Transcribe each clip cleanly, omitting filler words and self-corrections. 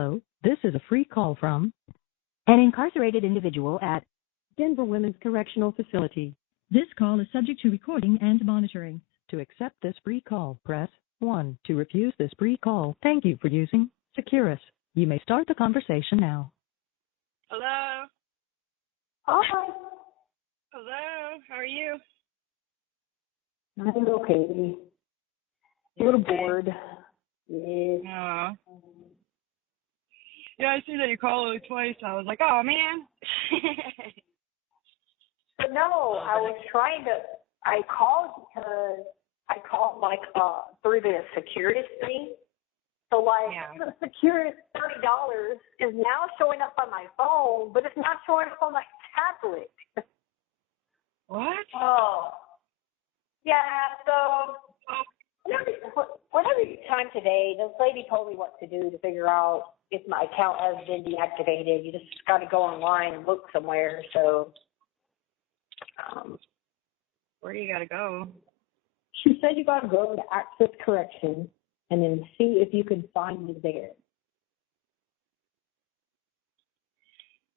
Hello, this is a free call from an incarcerated individual at Denver Women's Correctional Facility. This call is subject to recording and monitoring. To accept this free call, press 1. To refuse this free call, thank you for using Securus. You may start the conversation now. Hello. Hi. Hello. How are you? I'm okay. A little bored. Yeah. Yeah, I see that you called like twice. I was like, oh, man. But no, I was trying to, I called because I called through the security thing. So the security $30 is now showing up on my phone, but it's not showing up on my tablet. What? Oh. Yeah, so whenever time today, this lady told me what to do to figure out if my account has been deactivated. You just got to go online and look somewhere. So, where do you got to go? she said you got to go to Access Corrections and then see if you can find me there.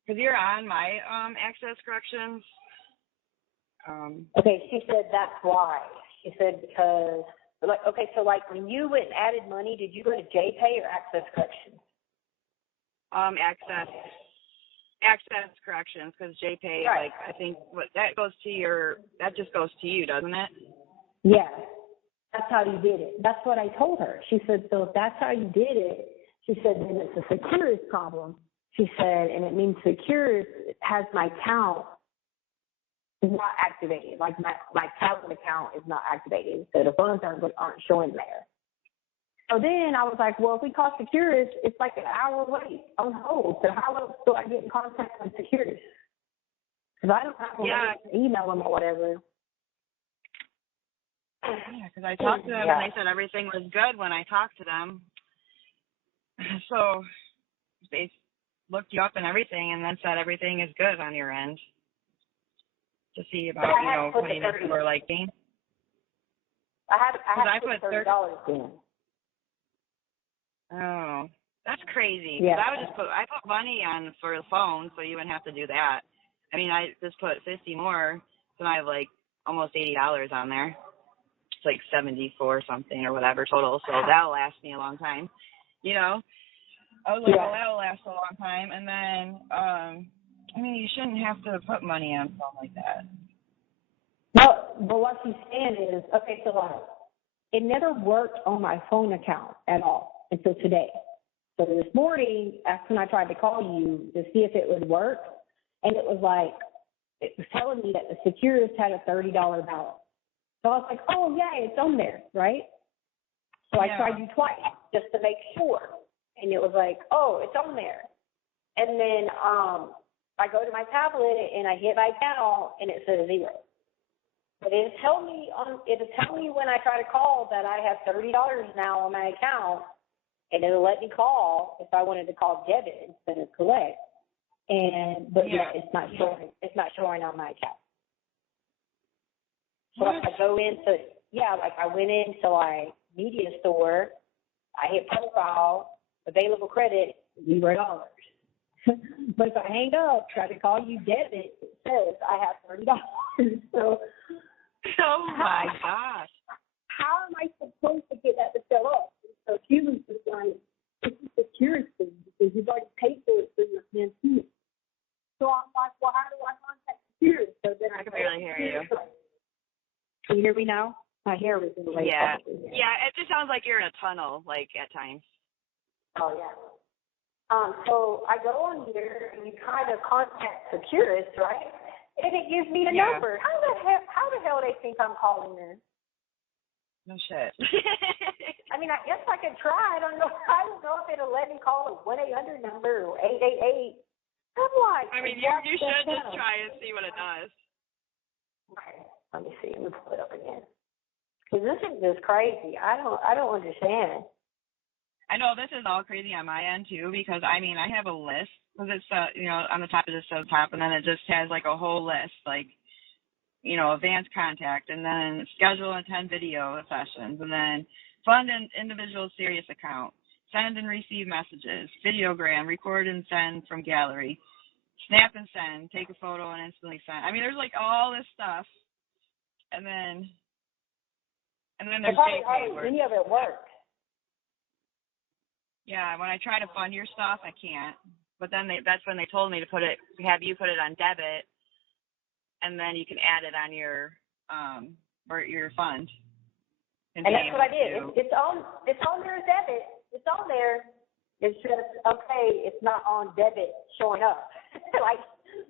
Because you're on my Access Corrections. Okay, she said that's why. She said because, when you went and added money, did you go to JPay or Access Corrections? Access Corrections, because JPay, right. I think that just goes to you, doesn't it? Yeah, that's how you did it. That's what I told her. She said, so if that's how you did it, she said, then it's a Securus problem. She said, and it means Securus has my account not activated. Like my tablet account is not activated. So the funds aren't showing there. So then I was like, well, if we call Securus, it's like an hour wait on hold. So how else do I get in contact with Securus? Because I don't have a way to email them or whatever. Yeah, because I talked to them and they said everything was good when I talked to them. So they looked you up and everything and then said everything is good on your end. To see about, putting it for me. I put $30 in. Oh, that's crazy. Yeah. I put money on for the phone, so you wouldn't have to do that. I mean, I just put 50 more, so I have almost $80 on there. It's like 74 something or whatever total, so that'll last me a long time. I was like, well, that'll last a long time, and then, you shouldn't have to put money on something like that. No, but what she's saying is, it never worked on my phone account at all until today. So this morning, that's when I tried to call you to see if it would work, and it was telling me that the Securus had a $30 balance. So I was like, oh, yeah, it's on there, right? So I tried you twice just to make sure, and it was like, oh, it's on there. And then I go to my tablet and I hit my account and it says 0. But it'll tell me when I try to call that I have $30 now on my account, and it'll let me call if I wanted to call debit instead of collect. It's not showing. It's not showing on my account. So I go into I went into media store, I hit profile, available credit, $0. But if I hang up, try to call you debit, it says I have $30. So, oh my gosh, how am I supposed to get that to fill up? So she was just like, "This is the security thing because you've already paid for it through your PNC." So I'm like, "Well, how do I contact security?" So then I can barely hear you. Can you hear me now? My hair was in the way. Yeah, it just sounds like you're in a tunnel, at times. Oh yeah. So I go on here and you try to contact Securus, right? And it gives me a number. How the hell they think I'm calling them? No shit. I guess I could try. I don't know if it'll let me call a 1-800 number or 888. I'm like, you should just try and see what it does. Okay, let me see. Let me pull it up again. Because this is just crazy. I don't understand. I know this is all crazy on my end too because I have a list because it's on the top of the top and then it just has a whole list advanced contact and then schedule and attend video sessions and then fund an individual serious account. send and receive messages, videogram, record and send from gallery, snap and send, take a photo and instantly send. I mean, there's like all this stuff, and then there's JPay where any of it works. Yeah, when I try to fund your stuff, I can't. But then that's when they told me to have you put it on debit, and then you can add it on your fund. And that's what I did. It's on your debit. It's on there. It's just okay. It's not on debit showing up. Like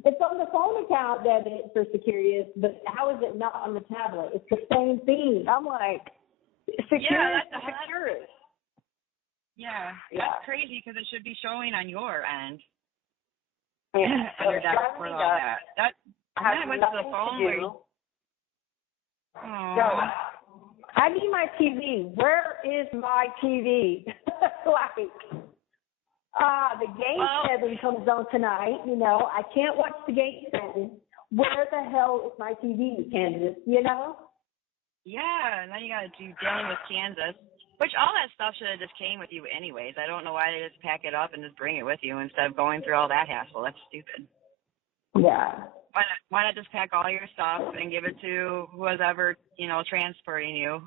it's on the phone account debit for Securious, but how is it not on the tablet? It's the same thing. I'm like, Securious. Yeah, Securious. Yeah, that's crazy because it should be showing on your end. Yeah, under debit for all that. I went to the phone. I need my TV. Where is my TV? The game 7 comes on tonight. You know, I can't watch the game 7. Where the hell is my TV, Kansas? You know? Yeah, and then you got to do dealing with Kansas. Which all that stuff should have just came with you anyways. I don't know why they just pack it up and just bring it with you instead of going through all that hassle. That's stupid. Yeah. Why not just pack all your stuff and give it to whoever, transferring you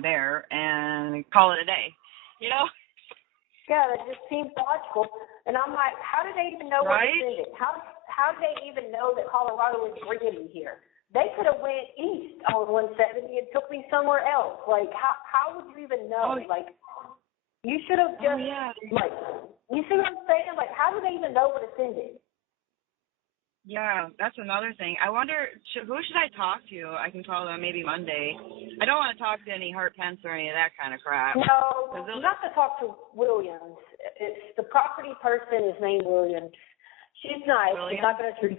there and call it a day, Yeah, that just seems logical. And I'm like, how do they even know where to send it? How do they even know that Colorado is bringing me here? They could have went east on 170 and took me somewhere else. Like, how would you even know? Like, you should have just, you see what I'm saying? Like, how do they even know where to send it? Yeah, that's another thing. I wonder, who should I talk to? I can call them maybe Monday. I don't want to talk to any Hart Pence or any of that kind of crap. No, not to talk to Williams. It's the property person is named Williams. She's nice. Williams? She's not going to treat,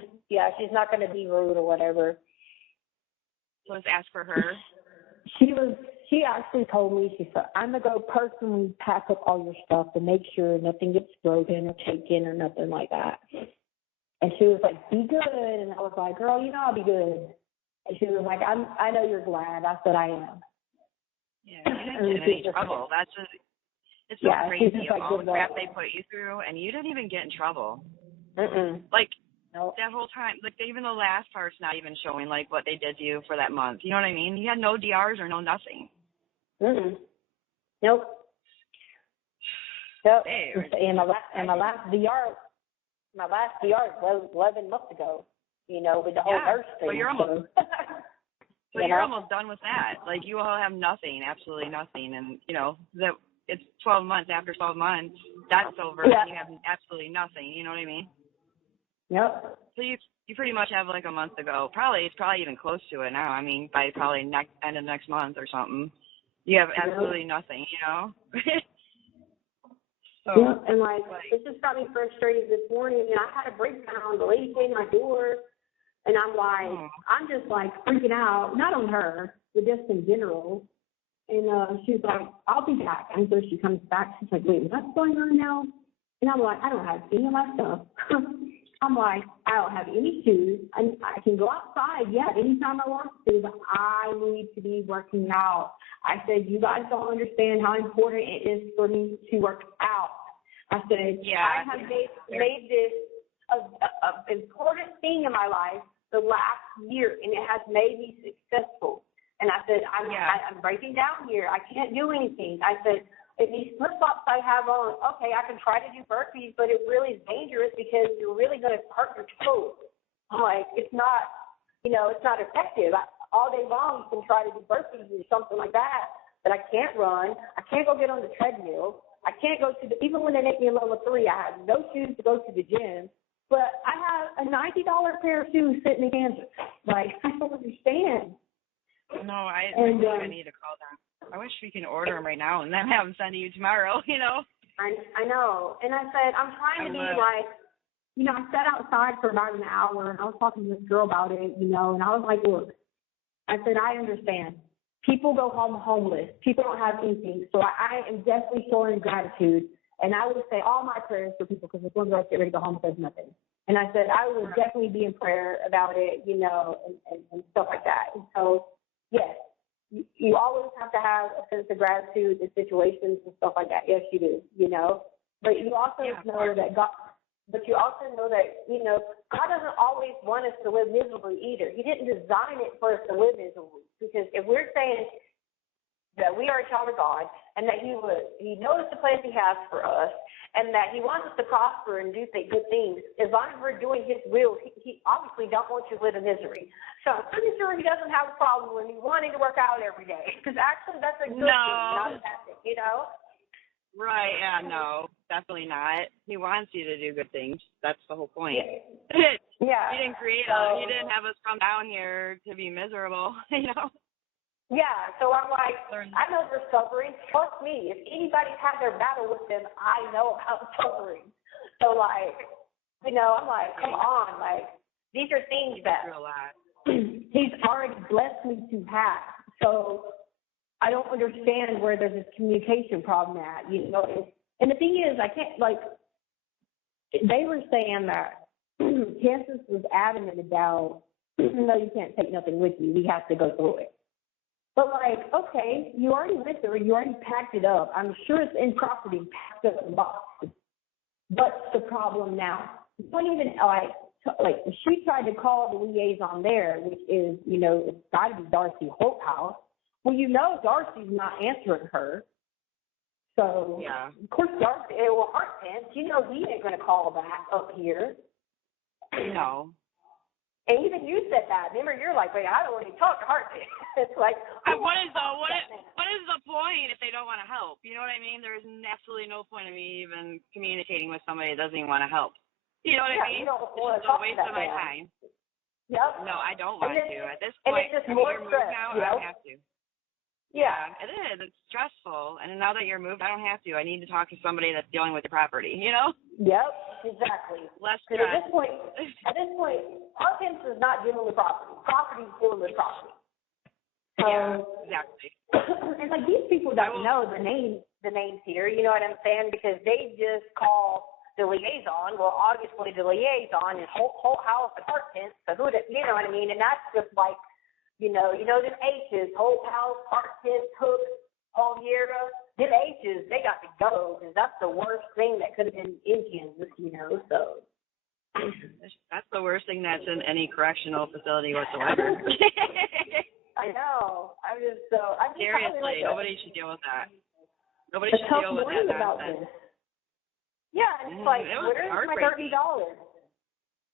she's not going to be rude or whatever. So let's ask for her. She actually told me, she said, I'm going to go personally pack up all your stuff to make sure nothing gets broken or taken or nothing like that. And she was like, be good. And I was like, girl, I'll be good. And she was like, I know you're glad. I said, I am. Yeah, you didn't get in any trouble. It's so crazy all the crap they put you through, and you didn't even get in trouble. Like, nope. That whole time, like, even the last part's not even showing, like, what they did to you for that month. You know what I mean? You had no DRs or no nothing. Nope. And my last DR was 11 months ago, with the whole nurse thing. So you're almost, you're almost done with that. Like, you all have nothing, absolutely nothing. And, that it's 12 months. After 12 months, that's over, and you have absolutely nothing. You know what I mean? Yep. So you pretty much have like a month to go. It's probably even close to it now. I mean, by probably end of next month or something, you have absolutely nothing. So, and it just got me frustrated this morning. And I had a breakdown. The lady came to my door, and I'm like, I'm just like freaking out. Not on her, but just in general. And she's like, I'll be back. And so she comes back. She's like, wait, what's going on now? And I'm like, I don't have any of my stuff. I'm like, I don't have any shoes. I can go outside, anytime I want to, but I need to be working out. I said, you guys don't understand how important it is for me to work out. I said, I have made this an important thing in my life the last year, and it has made me successful. And I said, I'm breaking down here. I can't do anything. I said, if these flip-flops I have on, okay, I can try to do burpees, but it really is dangerous because you're really going to hurt your toes. I'm like, it's not effective. All day long you can try to do burpees or something like that, but I can't run. I can't go get on the treadmill. I can't go even when they make me a level 3, I have no shoes to go to the gym, but I have a $90 pair of shoes sitting in Kansas. Like, I don't understand. No, I need to call them. I wish we can order them right now and then have them sent to you tomorrow, I know. And I said, I'm trying to be like, I sat outside for about an hour, and I was talking to this girl about it, and I was like, look, I said, I understand. People go home homeless. People don't have anything. So I am definitely showing gratitude. And I would say all my prayers for people, because if one girl get ready to go home and says nothing. And I said, I would definitely be in prayer about it, and stuff like that. And so, yes, you always have to have a sense of gratitude in situations and stuff like that. Yes, you do, you know. But you also know that God, but you also know that, you know, God doesn't always want us to live miserably either. He didn't design it for us to live miserably. Because if we're saying that we are a child of God and that He knows the plans He has for us and that He wants us to prosper and do good things, as long as we're doing His will, He obviously don't want you to live in misery. So I'm pretty sure He doesn't have a problem with me wanting to work out every day. Because actually that's a good thing, not a bad thing, you know? Right, yeah, no, definitely not. He wants you to do good things. That's the whole point. Yeah. He didn't create us. He didn't have us come down here to be miserable, you know? Yeah, so I'm like, I know they're suffering. Trust me, if anybody's had their battle with them, I know about suffering. So, like, you know, I'm like, come on. Like, these are things that He's already blessed me to have. So I don't understand where there's this communication problem at, you know. And the thing is, I can't, like, they were saying that Kansas was adamant about, no, you can't take nothing with you. We have to go through it. But, like, okay, you already went through it. You already packed it up. I'm sure it's in property, packed up in boxes. What's the problem now? You don't even, like, she tried to call the liaison there, which is, you know, it's got to be Darcy Holthouse. Well, you know Darcy's not answering her. So, yeah. Of course, Darcy, well, Hartpence, you know he ain't going to call back up here. No. And even you said that. Remember, you're like, wait, I don't want to talk to Hartpence. It's like, what is the point if they don't want to help? You know what I mean? There's absolutely no point in me even communicating with somebody that doesn't even want to help. You know what I mean? You don't want it's to just a waste of my time. Yep. No, I don't want to. At this and point, it's just if more you're stress, moved now, you know? I don't have to. Yeah, it is. It's stressful. And now that you're moved, I don't have to. I need to talk to somebody that's dealing with your property, you know? Yep, exactly. Less stress. stress. At this point, Harkins is not dealing with property. Property is dealing with property. Yeah, exactly. And like these people don't know the names here, you know what I'm saying? Because they just call the liaison. Well, obviously the liaison is whole house apartments. So who, you know what I mean? And that's just like, you know the H's, whole house, apartments, Hook, Oliera. Them H's, they got to go because that's the worst thing that could have been in Kansas, you know. So that's the worst thing that's in any correctional facility whatsoever. I know. I'm just seriously, nobody should deal with that. Nobody should deal with that nonsense. Yeah, and it's like, where's my $30?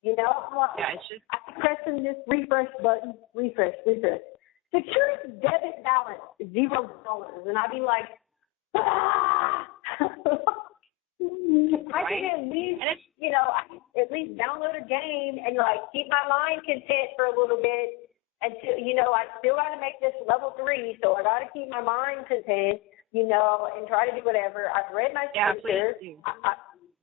You know, I'm like, yeah, it's just I'm pressing this refresh button, refresh. Security debit balance $0, and I'd be like, ah! I can at least, at least download a game and like keep my mind content for a little bit. Until, I still got to make this level 3, so I got to keep my mind content, and try to do whatever. I've read my scripture.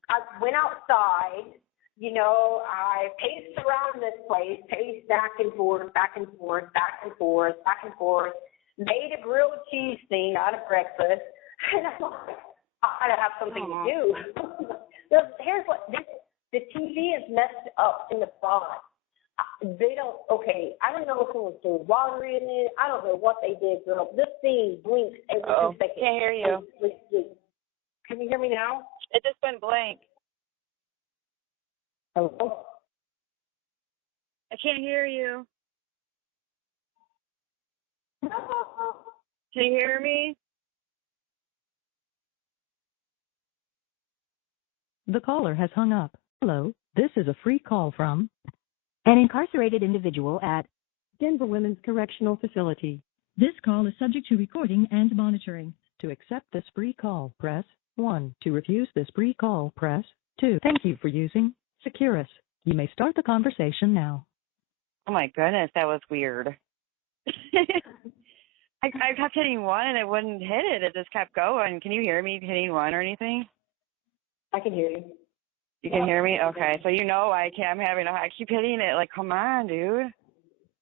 I went outside, I paced around this place, paced back and forth, made a grilled cheese thing out of breakfast, and I'm like, I got to have something to do. Here's what, the TV is messed up in the front. I don't know if it was the water in it. I don't know what they did, girl. This thing blinks every 2 seconds. Can't hear you. Can you hear me now? It just went blank. Hello? I can't hear you. Can you hear me? The caller has hung up. Hello, this is a free call from an incarcerated individual at Denver Women's Correctional Facility. This call is subject to recording and monitoring. To accept this free call, press 1. To refuse this free call, press 2. Thank you for using Securus. You may start the conversation now. Oh my goodness, that was weird. I kept hitting 1 and it wouldn't hit it. It just kept going. Can you hear me hitting 1 or anything? I can hear you. You can hear me? Okay. So I keep hitting it. Like, come on, dude.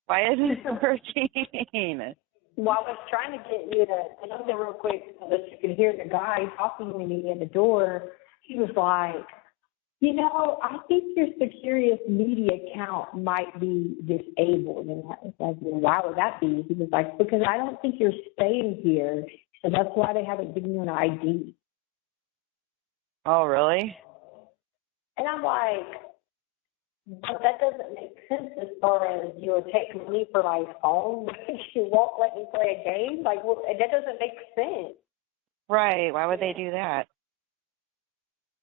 Why isn't it working? Well, I was trying to get you to say something real quick so that you could hear the guy talking to me at the door. He was like, You know, I think your Securious Media account might be disabled. And I was like, well, why would that be? He was like, because I don't think you're staying here. So that's why they haven't given you an ID. Oh, really? And I'm like, but that doesn't make sense as far as you would take money for my phone. You won't let me play a game. Like, well, that doesn't make sense. Right. Why would they do that?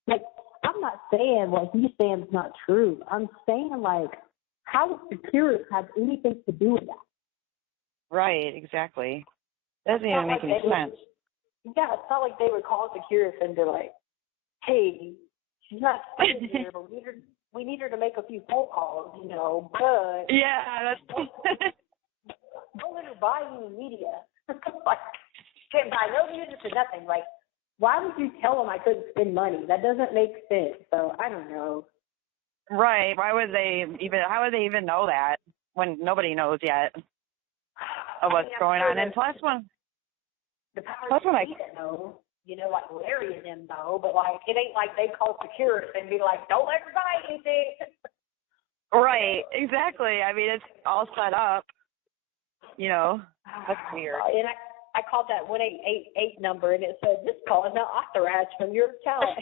Like, I'm not saying what he's saying is not true. I'm saying, like, how does Securus have anything to do with that? Right. Exactly. Doesn't even make any sense. Yeah, it's not like they would call Securus and be like, hey, she's not staying here, but we need her to make a few phone calls, you know, but Yeah, that's don't let her buy any media. Like, can't buy no music or nothing. Like, why would you tell them I couldn't spend money? That doesn't make sense. So I don't know. right. Why would they even? How would they even know that when nobody knows yet of what's going on? And plus, The powers that be that know, you know, like Larry and them know, but like it ain't like they call Securus and be like, don't let her buy anything. right. Exactly. I mean, it's all set up. You know, that's weird. And I called that 1888 number, and it said, this call is not authorized from your account.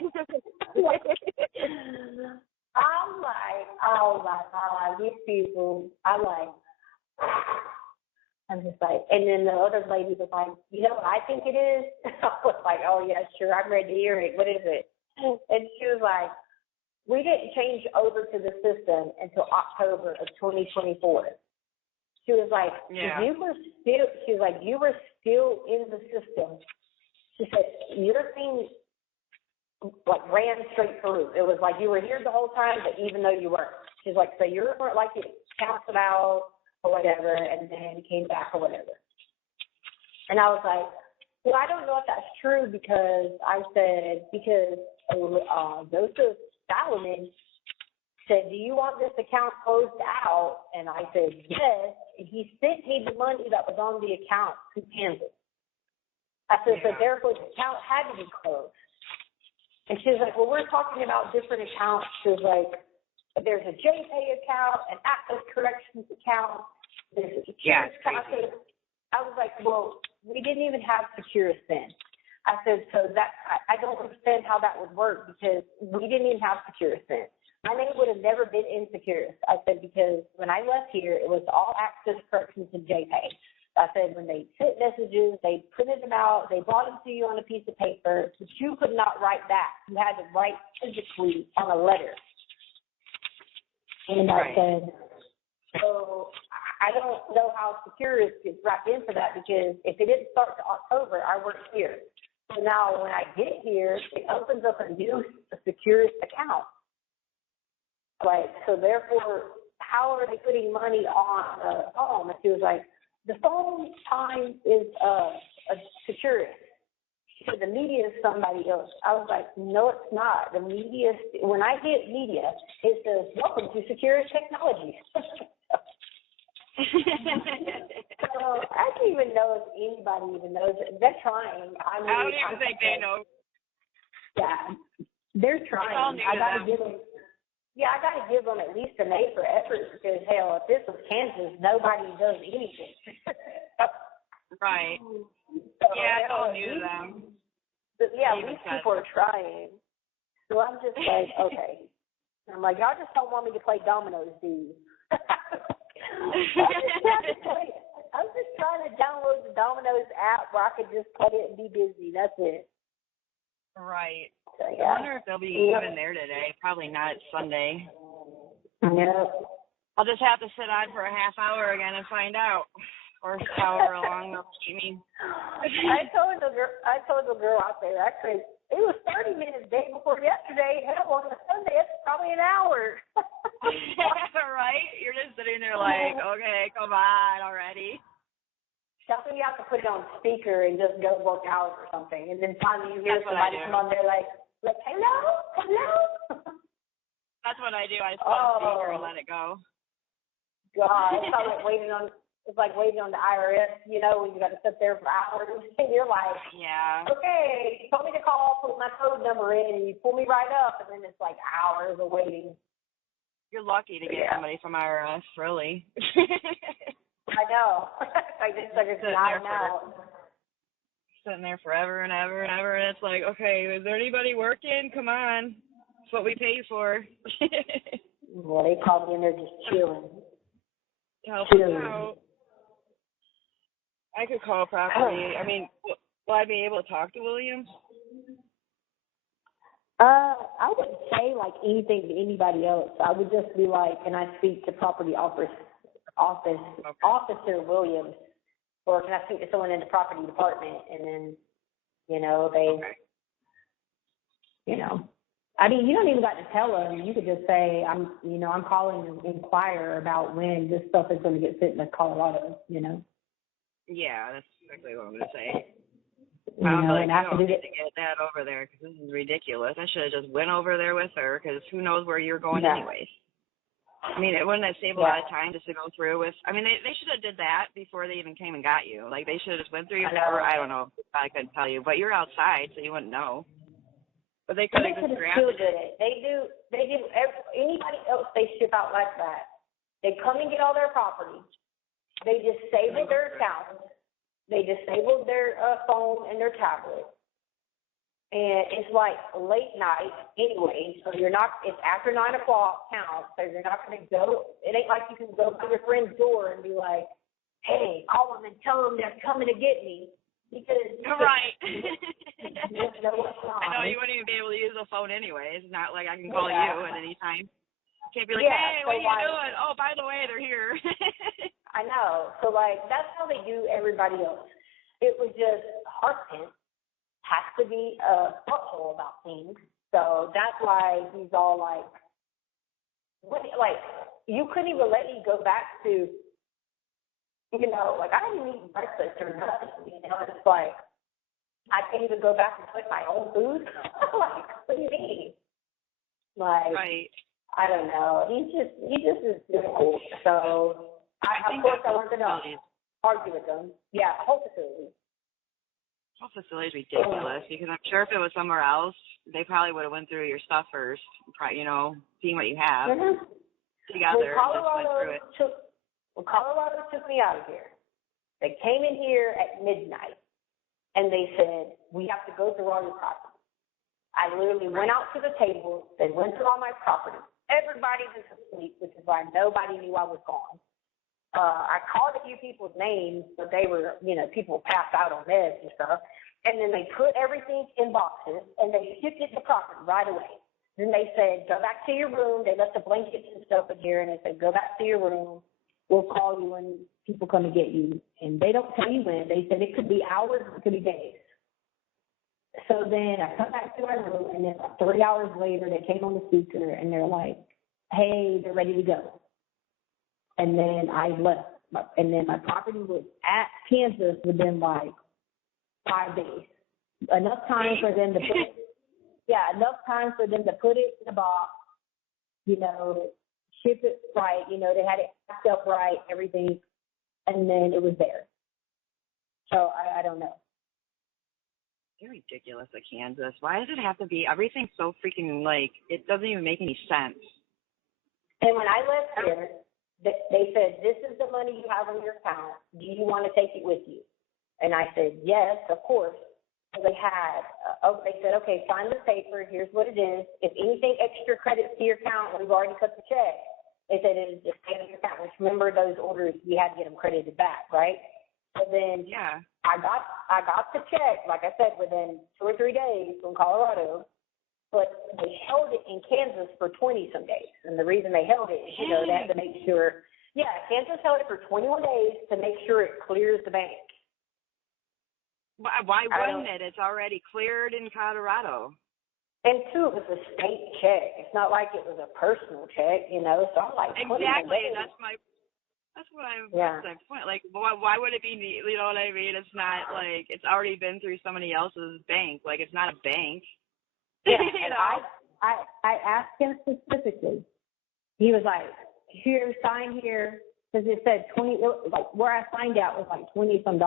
I'm like, oh my God, these people, I'm just like, and then the other lady was like, you know what I think it is? I was like, oh yeah, sure, I'm ready to hear it. What is it? And she was like, we didn't change over to the system until October of 2024. She was like, yeah. you were still in the system. She said, your thing like ran straight through. It was like you were here the whole time, but even though you weren't. She's like, so you're like it counted out or whatever, and then came back or whatever. And I was like, well, I don't know if that's true because Joseph Salomon said, do you want this account closed out? And I said, yes. And he sent me the money that was on the account to Kansas. I said, so therefore the account had to be closed. And she was like, well, we're talking about different accounts. She was like, there's a JPay account, an Access Corrections account, there's a Securus account. I was like, well, we didn't even have Securus then. I said, so that I don't understand how that would work because we didn't even have Securus then. My name would have never been in Securus. I said, because when I left here, it was all Access Corrections and JPay. I said, when they sent messages, they printed them out, they brought them to you on a piece of paper, but you could not write back. You had to write physically on a letter. And I said, so I don't know how Securus gets wrapped into that because if it didn't start to October, I worked here. So now when I get here, it opens up a new Securus account. Like, so therefore, how are they putting money on the phone? And she was like, the phone time is a Securus. She said, the media is somebody else. I was like, no, it's not. The media, when I hit media, it says, welcome to Securus Technologies. So I don't even know if anybody even knows it. They're trying. I don't even think they know. Yeah, they're trying. I got to give them. Yeah, I got to give them at least an A for effort because, hell, if this was Kansas, nobody does anything. Right. So, yeah, it's all new to them. But yeah, these people are trying. So I'm just like, okay. I'm like, y'all just don't want me to play dominoes, do you? I'm just trying to download the Domino's app where I could just play it and be busy. That's it. Right. So, I wonder if they'll be even there today. Probably not. It's Sunday. Yeah. I'll just have to sit on for a half hour again and find out. Or however long they'll keep me. I told the girl out there, actually, it was 30 minutes day before yesterday. Hell, on a Sunday, it's probably an hour. Right? You're just sitting there like, okay, come on already. Something you have to put it on speaker and just go work out or something. And then finally you hear somebody come on there like, hello? That's what I do. I just put on speaker and let it go. God, it's like waiting on It's like waiting on the IRS, you know, when you got to sit there for hours, and you're like, Yeah. okay, you told me to call, put my code number in, and you pull me right up, and then it's like hours of waiting. You're lucky to get somebody from IRS, really. I know. I just like not out. Sitting there forever and ever and ever, and it's like, okay, is there anybody working? Come on. That's what we pay you for. Well, they called me and they're just chilling. Help us out. I could call property. I mean, will I be able to talk to Williams? I wouldn't say like anything to anybody else. I would just be like, can I speak to property officer Williams, or can I speak to someone in the property department? And then, you know, you know, I mean, you don't even got to tell them. You could just say, I'm calling to inquire about when this stuff is going to get sent to Colorado, you know? Yeah, that's exactly what I'm going to say. You know, like, and I after don't need to get that over there because this is ridiculous. I should have just went over there with her because who knows where you're going anyways. I mean, it wouldn't have saved a lot of time just to go through with. I mean, they should have did that before they even came and got you. Like, they should have just went through your door. I don't know. I couldn't tell you. But you're outside, so you wouldn't know. But they could have just grabbed it. They do. Anybody else they ship out like that. They come and get all their property. They disable their accounts. They disabled their phone and their tablet. And it's like late night anyway, so it's after 9 o'clock count, so you're not going to go. It ain't like you can go to your friend's door and be like, hey, call them and tell them they're coming to get me. Because right. You know what's on. I know you wouldn't even be able to use the phone anyway. It's not like I can call you at any time. Can't be like, hey, what are you doing? Oh, by the way, they're here. I know. So, like, that's how they do everybody else. It was just Harkins has to be a butthole about things. So that's why he's all like, you couldn't even let me go back to, you know, like, I didn't eat breakfast or nothing. You know, it's like, I can't even go back and cook my own food. Like, what do you mean? Like, right. I don't know. He just is difficult. So of course I wasn't gonna argue with them. Yeah, whole facility. Whole facility is ridiculous because I'm sure if it was somewhere else, they probably would have went through your stuff first, you know, seeing what you have together and just went through it. Colorado took me out of here. They came in here at midnight and they said, we have to go through all your property. I literally went out to the table. They went through all my property. Everybody was asleep, which is why nobody knew I was gone. I called a few people's names, but they were, you know, people passed out on meds and stuff. And then they put everything in boxes, and they shipped it to property right away. Then they said, go back to your room. They left the blankets and stuff in here, and they said, go back to your room. We'll call you when people come to get you. And they don't tell you when. They said it could be hours, it could be days. So then I come back to my room, and then 3 hours later, they came on the speaker, and they're like, hey, they're ready to go. And then I left. And then my property was at Kansas within like 5 days. Enough time for them to put it, enough time for them to put it in the box, you know, ship it right, you know, they had it packed up right, everything, and then it was there. So I don't know. You're ridiculous at Kansas. Why does it have to be, everything's so freaking, like, it doesn't even make any sense. And when I left here, they said, this is the money you have on your account. Do you want to take it with you? And I said, yes, of course. So they had, they said, okay, sign the paper. Here's what it is. If anything extra credits to your account, we've already cut the check. They said it is just paid on your account, which remember those orders, we had to get them credited back, right? So then I got the check, like I said, within 2 or 3 days from Colorado. But they held it in Kansas for 20-some days. And the reason they held it is, you know, they had to make sure. Yeah, Kansas held it for 21 days to make sure it clears the bank. Why wouldn't it? It's already cleared in Colorado. And, too, it was a state check. It's not like it was a personal check, you know. So I'm like, exactly. That's what I'm point. Like, why would it be, you know what I mean? It's not like it's already been through somebody else's bank. Like, it's not a bank. Yeah, and I asked him specifically. He was like, here, sign here, because it said 20, like where I signed out was like $20 some.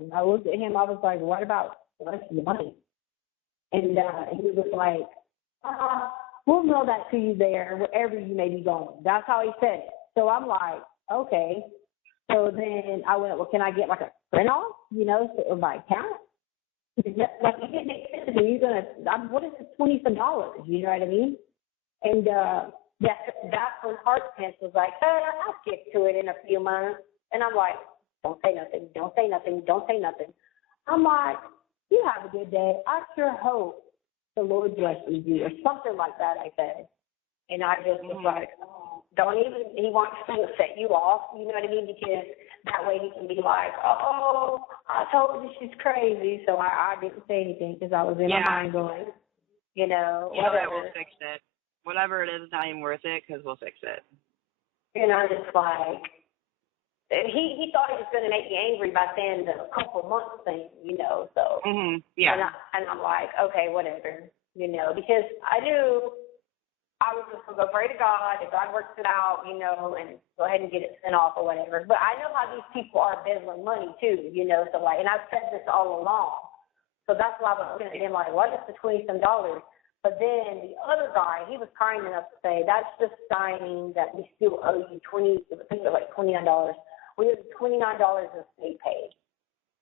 And I looked at him, I was like, what about the rest of the money? And he was like, we'll mail that to you there, wherever you may be going. That's how he said it. So I'm like, okay. So then I went, well, can I get like a print off, of my account? Like, it didn't make sense to me. What is it, $20 some? You know what I mean? And that's when Heartpence was like, hey, I'll get to it in a few months. And I'm like, don't say nothing, don't say nothing, don't say nothing. I'm like, you have a good day. I sure hope the Lord blesses you, or something like that, I said. And I just was like, don't even, he wants to set you off, you know what I mean? Because that way he can be like, oh, I told you she's crazy. So I didn't say anything because I was in my mind going, whatever. We'll fix it. Whatever it is, it's not even worth it because we'll fix it. And I just like, he thought he was going to make me angry by saying the couple months thing, so. Yeah. And I'm like, okay, whatever, because I knew I was just going to go pray to God, if God works it out, and go ahead and get it sent off or whatever. But I know how these people are embezzling money too, so like, and I've said this all along. So that's why I was looking at him like, what is the $20 some? But then the other guy, he was kind enough to say, that's just signing that we still owe you $29. We owe you $29 of state pay.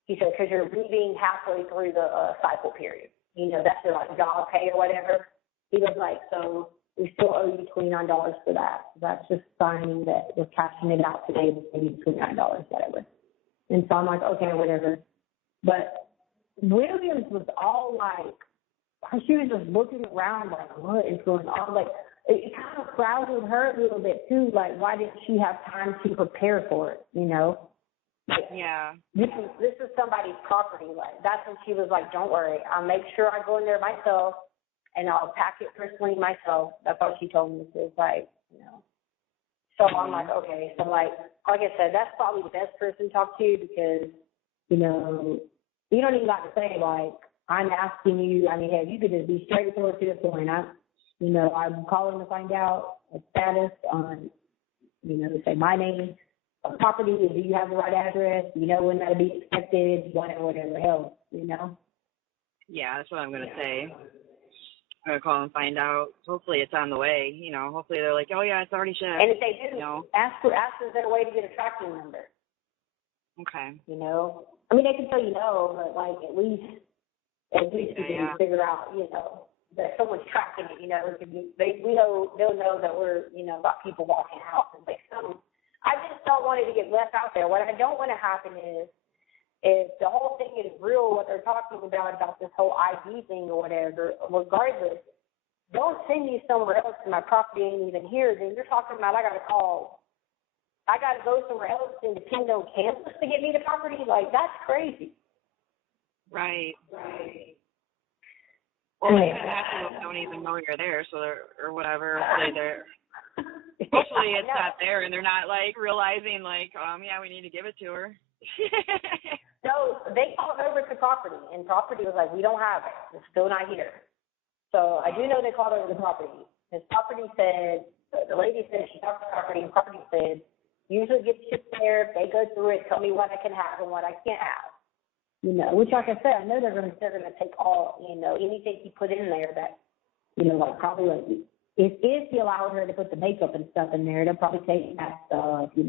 He said, because you're leaving halfway through the cycle period. That's your like job pay or whatever. He was like, so we still owe you $29 for that. That's just signing that we're cashing it out today. We need $29, whatever. And so I'm like, okay, whatever. But Williams was all like, she was just looking around like, what is going on? Like, it kind of frazzled her a little bit too. Like, why didn't she have time to prepare for it? Like, yeah. This is somebody's property. Like, that's when she was like, don't worry, I'll make sure I go in there myself and I'll pack it personally myself. That's what she told me. It's like, So I'm like, okay. So like I said, that's probably the best person to talk to because, you don't even got to say like, I'm asking you. I mean, hey, you could just be straightforward to the point. I'm calling to find out a status on, say my name, a property. Do you have the right address? When that'll be expected? Whatever else, Yeah, that's what I'm gonna say. I'm gonna call and find out. Hopefully, it's on the way. Hopefully they're like, oh yeah, it's already shipped. And if they do, ask is there a way to get a tracking number? Okay. I mean, they can tell you no, but like at least you can figure out, that someone's tracking it. They'll know that we're, got people walking out and like something. I just don't want it to get left out there. What I don't want to happen is if the whole thing is real, what they're talking about this whole ID thing or whatever, regardless, don't send me somewhere else and my property ain't even here. Then you're talking about I got to go somewhere else in the Pino campus to get me the property. Like, that's crazy. Right. Well, even actually don't even know you're there, so or whatever. Hopefully it's not there, and they're not like realizing like, yeah, we need to give it to her. So they called over to property, and property was like, we don't have it. It's still not here. So I do know they called over to property. His property said, the lady said she talked to property, and property said, usually get shipped there. They go through it, tell me what I can have and what I can't have. Which, like I said, I know they're going to take all, anything he put in there that, like probably like, if he allowed her to put the makeup and stuff in there, they'll probably take that stuff, you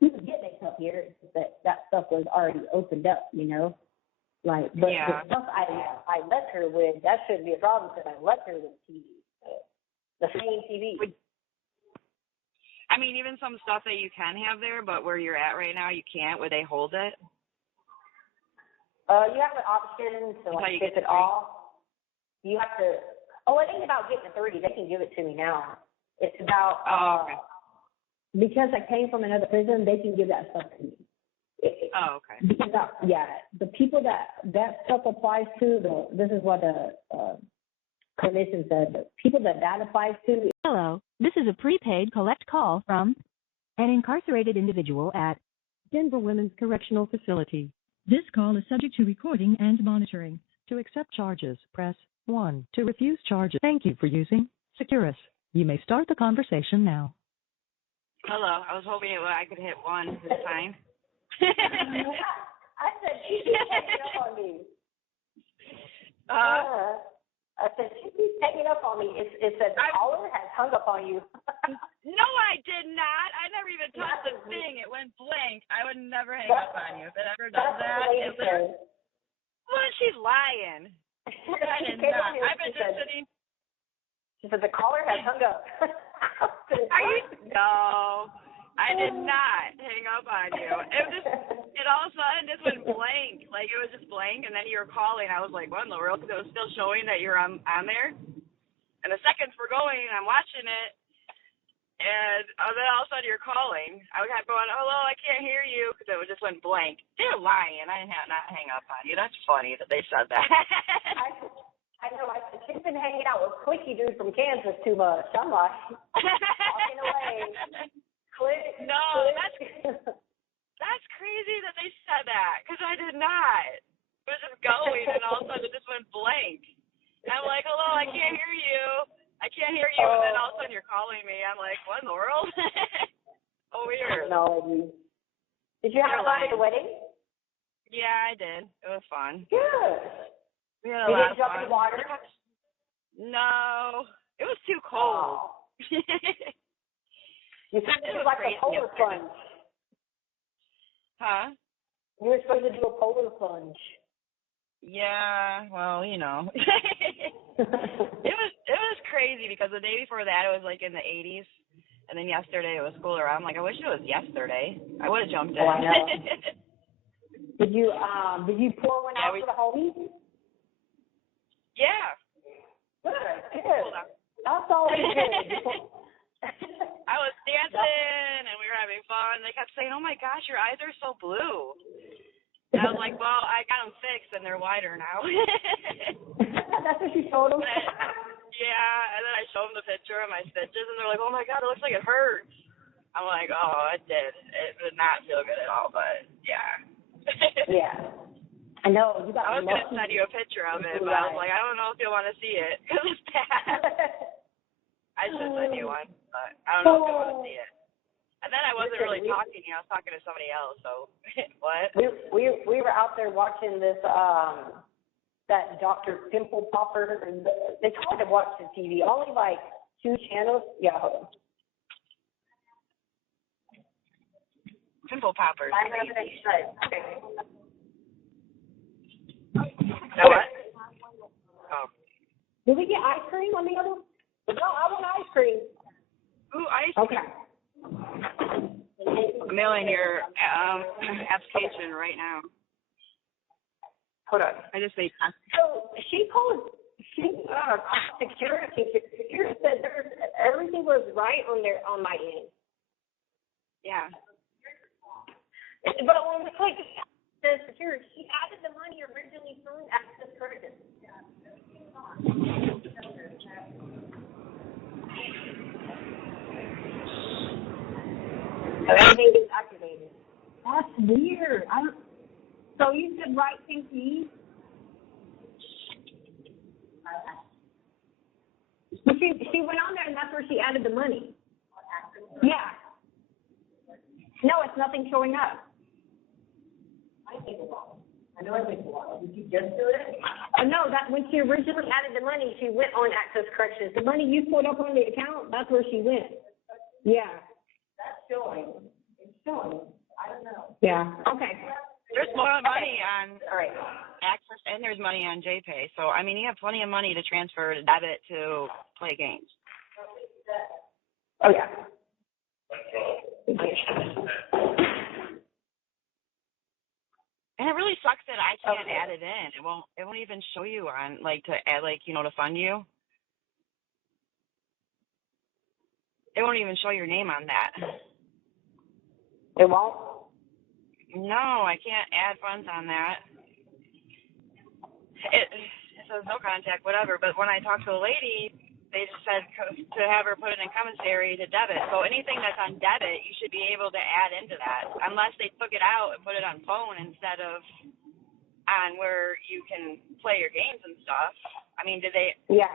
can get makeup here, it's just that stuff was already opened up, like, but the stuff I left her with, that shouldn't be a problem because I left her with TV, the same TV. I mean, even some stuff that you can have there, but where you're at right now, you can't. Would they hold it? You have an option to like take it off. You have to. Oh, it ain't about getting a 30. They can give it to me now. It's about okay. Because I came from another prison, they can give that stuff to me. Okay. Because the people that stuff applies to. This is what the commission said. The people that applies to. Hello, this is a prepaid collect call from an incarcerated individual at Denver Women's Correctional Facility. This call is subject to recording and monitoring. To accept charges, press 1. To refuse charges, thank you for using Securus. You may start the conversation now. Hello. I was hoping I could hit 1 this time. I said, she keeps hanging up on me. I said, she keeps hanging up on me. It said the caller has hung up on you. No, I did not. I never even touched the thing. It went blank. I would never hang up on you. If it ever does that, well, she's lying. I did not. I've been just sitting. She said, the caller has hung up. Are you? No, I did not hang up on you. It all of a sudden just went blank. Like, it was just blank, and then you were calling. I was like, what in the world? Because it was still showing that you're on there. And the seconds were going, and I'm watching it. And then all of a sudden you're calling. I kept going, hello, I can't hear you, because it just went blank. They're lying. I didn't not hang up on you. That's funny that they said that. I know. I said, she's been hanging out with Clicky dude from Kansas too much. I'm like, walking away. Click. No, that's crazy that they said that, because I did not. It was just going, and all of a sudden it just went blank. And I'm like, hello, I can't hear you. I can't hear you, and then all of a sudden you're calling me. I'm like, what in the world? Oh, weird. No. Did you have fun at the wedding? Yeah, I did. It was fun. Good. We had a lot of fun. Did you jump in the water? No. It was too cold. You said it was like a polar plunge. Huh? You were supposed to do a polar plunge. Yeah, well, you know. It was crazy because the day before that it was like in the 80s, and then yesterday it was cooler. I'm like, I wish it was yesterday. I would have jumped in. Oh, I know. Did you pour one out for the homies? Yeah. Good. That's always good. I was dancing and we were having fun. They kept saying, "Oh my gosh, your eyes are so blue." And I was like, well, I got them fixed, and they're wider now. That's what you told them? Yeah, and then I showed them the picture of my stitches, and they're like, oh, my God, it looks like it hurts. I'm like, oh, it did. It did not feel good at all, but, yeah. Yeah. I know. I was going to send you a picture of it, but I was like, I don't know if you'll want to see it, because it's bad. I should send you one, but I don't know if you'll want to see it. And then I wasn't really talking. I was talking to somebody else. So what? We were out there watching this that Dr. Pimple Popper. They tried to watch the TV. Only like 2 channels. Yeah. Pimple Poppers. Okay. That what? Oh. Did we get ice cream on the other? No, I want ice cream. Ooh, ice cream. Okay. I'm mailing your application right now. Hold on. I just say. So she called. Security. Security said everything was right on my end. Yeah. But when we clicked the security, she added the money originally from Access Credit. Everything is activated. That's weird. So you said right thing to me? She went on there and that's where she added the money. Yeah. No, it's nothing showing up. I think a while. I know it takes a while. Did you just do it? No, that when she originally added the money, she went on Access Corrections. The money you put up on the account, that's where she went. Yeah. That's showing. It's showing. I don't know. Yeah. Okay. There's more money on Access, and there's money on JPay. So, I mean, you have plenty of money to transfer to debit to play games. Oh, yeah. And it really sucks that I can't add it in. It won't even show you on, like, to add, like, you know, to fund you. It won't even show your name on that. It won't? No, I can't add funds on that. It says no contact, whatever. But when I talked to the lady, they just said to have her put it in commissary to debit. So anything that's on debit, you should be able to add into that, unless they took it out and put it on phone instead of on where you can play your games and stuff. I mean, did they? Yeah.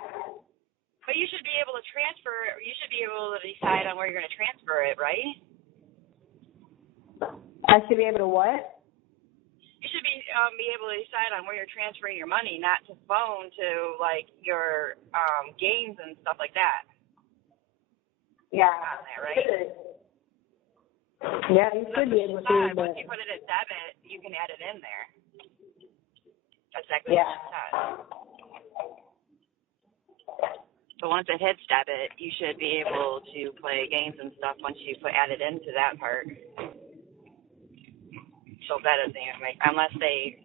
But you should be able to transfer. You should be able to decide on where you're going to transfer it, right? I should be able to what? You should be able to decide on where you're transferring your money, not to phone to like your games and stuff like that. Yeah. On there, right? Yeah, you should be able to. Once you put it at debit, you can add it in there. That's exactly what it says. So once it hits debit, you should be able to play games and stuff once you add it into that part. So that doesn't even make, unless they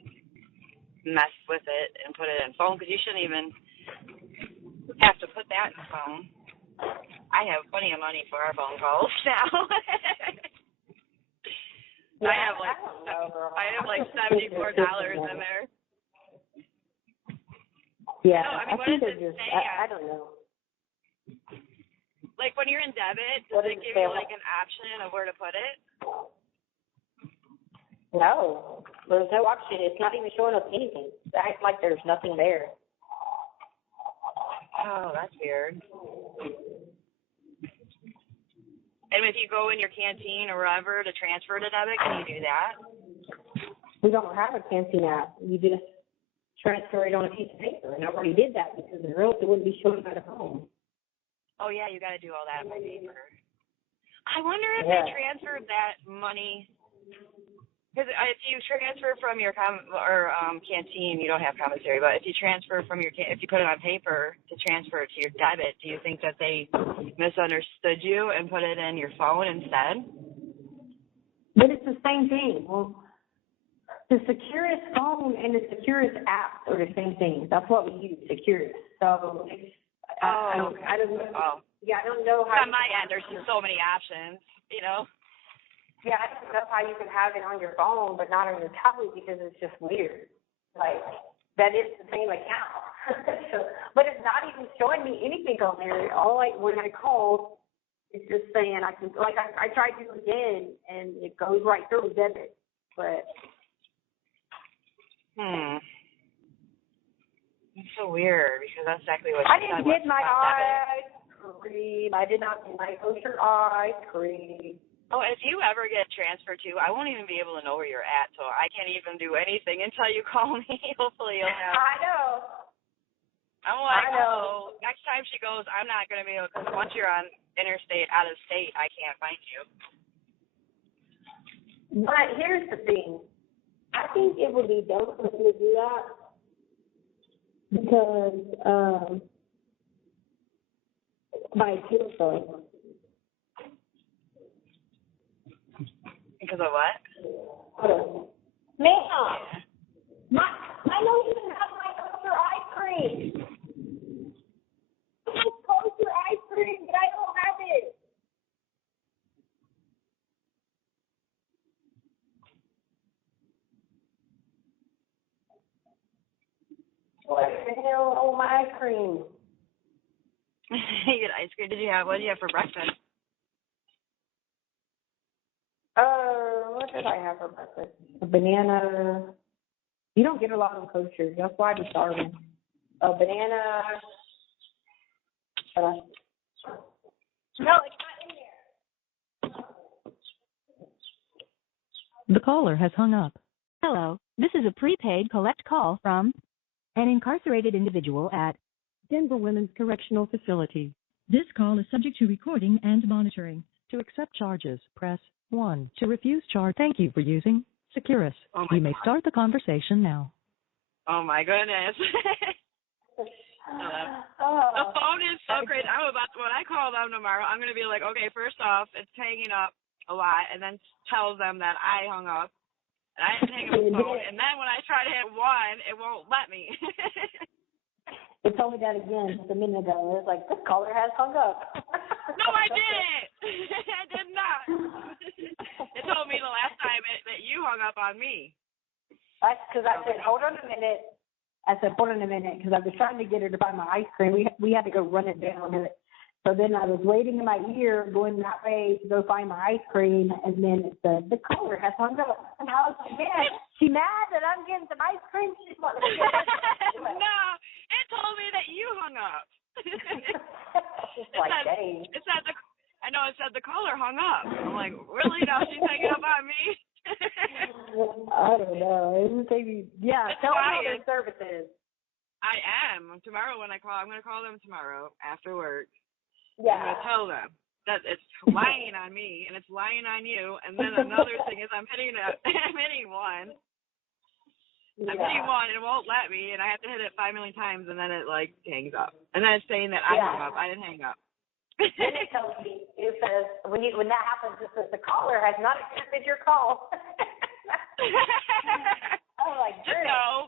mess with it and put it in phone, because you shouldn't even have to put that in the phone. I have plenty of money for our phone calls now. I have like $74 in there. Yeah, no, I mean, I think they're just, I don't know. Like when you're in debit, does it give you like an option of where to put it? No, there's no option. It's not even showing us anything. It acts like there's nothing there. Oh, that's weird. And if you go in your canteen or wherever to transfer to debit, can you do that? We don't have a canteen app. You just transfer it on a piece of paper. And I already did that because or else it wouldn't be showing at home. Oh, yeah, you got to do all that by paper. I wonder if they transferred that money. Because if you transfer from your canteen, you don't have commissary. But if you transfer from if you put it on paper to transfer it to your debit, do you think that they misunderstood you and put it in your phone instead? But it's the same thing. Well, the Securus phone and the Securus app are the same thing. That's what we use, Securus. So I don't know. Oh. Yeah, I don't know how. On my end, there's just so many options, you know. Yeah, I don't know how you can have it on your phone but not on your tablet because it's just weird. Like, that is the same account. But it's not even showing me anything on there. When I called, it's just saying I tried to again, and it goes right through debit. But. It's so weird because that's exactly what I didn't get my ice cream. I did not get my kosher ice cream. Oh, if you ever get transferred to, I won't even be able to know where you're at, so I can't even do anything until you call me. Hopefully you'll have. I know. I'm like, oh, next time she goes, I'm not going to be able, because once you're on interstate, out of state, I can't find you. But here's the thing. I think it would be dumb for me to do that because my kid's going. Because of what? Ma'am, I know you can have my kosher ice cream. It's kosher ice cream, but I don't have it. What the hell? Oh, my ice cream. You get ice cream. What did you have for breakfast? What did I have for breakfast? A banana. You don't get a lot of kosher. That's why I'm starving. A banana. No, it's not in there. The caller has hung up. Hello, this is a prepaid collect call from an incarcerated individual at Denver Women's Correctional Facility. This call is subject to recording and monitoring. To accept charges, press 1. To refuse charge, thank you for using Securus. You may start the conversation now. Oh, my goodness. The phone is so crazy. When I call them tomorrow, I'm going to be like, okay, first off, it's hanging up a lot, and then tells them that I hung up, and I didn't hang up the phone, and then when I try to hit 1, it won't let me. It told me that again just a minute ago. It was like, this caller has hung up. No, I didn't. I did not. It told me the last time that you hung up on me. That's because I said, hold on a minute. I said, hold on a minute, because I was trying to get her to buy my ice cream. We had to go run it down. So then I was waiting in my ear, going that way to go find my ice cream, and then it said, the caller has hung up. And I was like, man, she mad that I'm getting some ice cream? She's wanting to get No, it told me that you hung up. It's like, dang. It said the caller hung up. I'm like, really? Now she's hanging up on me? I don't know. Maybe, yeah, tell them how their service is. I am. Tomorrow when I call, I'm going to call them tomorrow after work. Yeah. I'm going to tell them that it's lying on me and it's lying on you. And then another thing is I'm hitting one. I'm hitting one and it won't let me, and I have to hit it 5 million times, and then it like hangs up. And then it's saying that I hung up. I didn't hang up. Then it tells me, it says, when that happens, it says the caller has not accepted your call. I'm like, just know,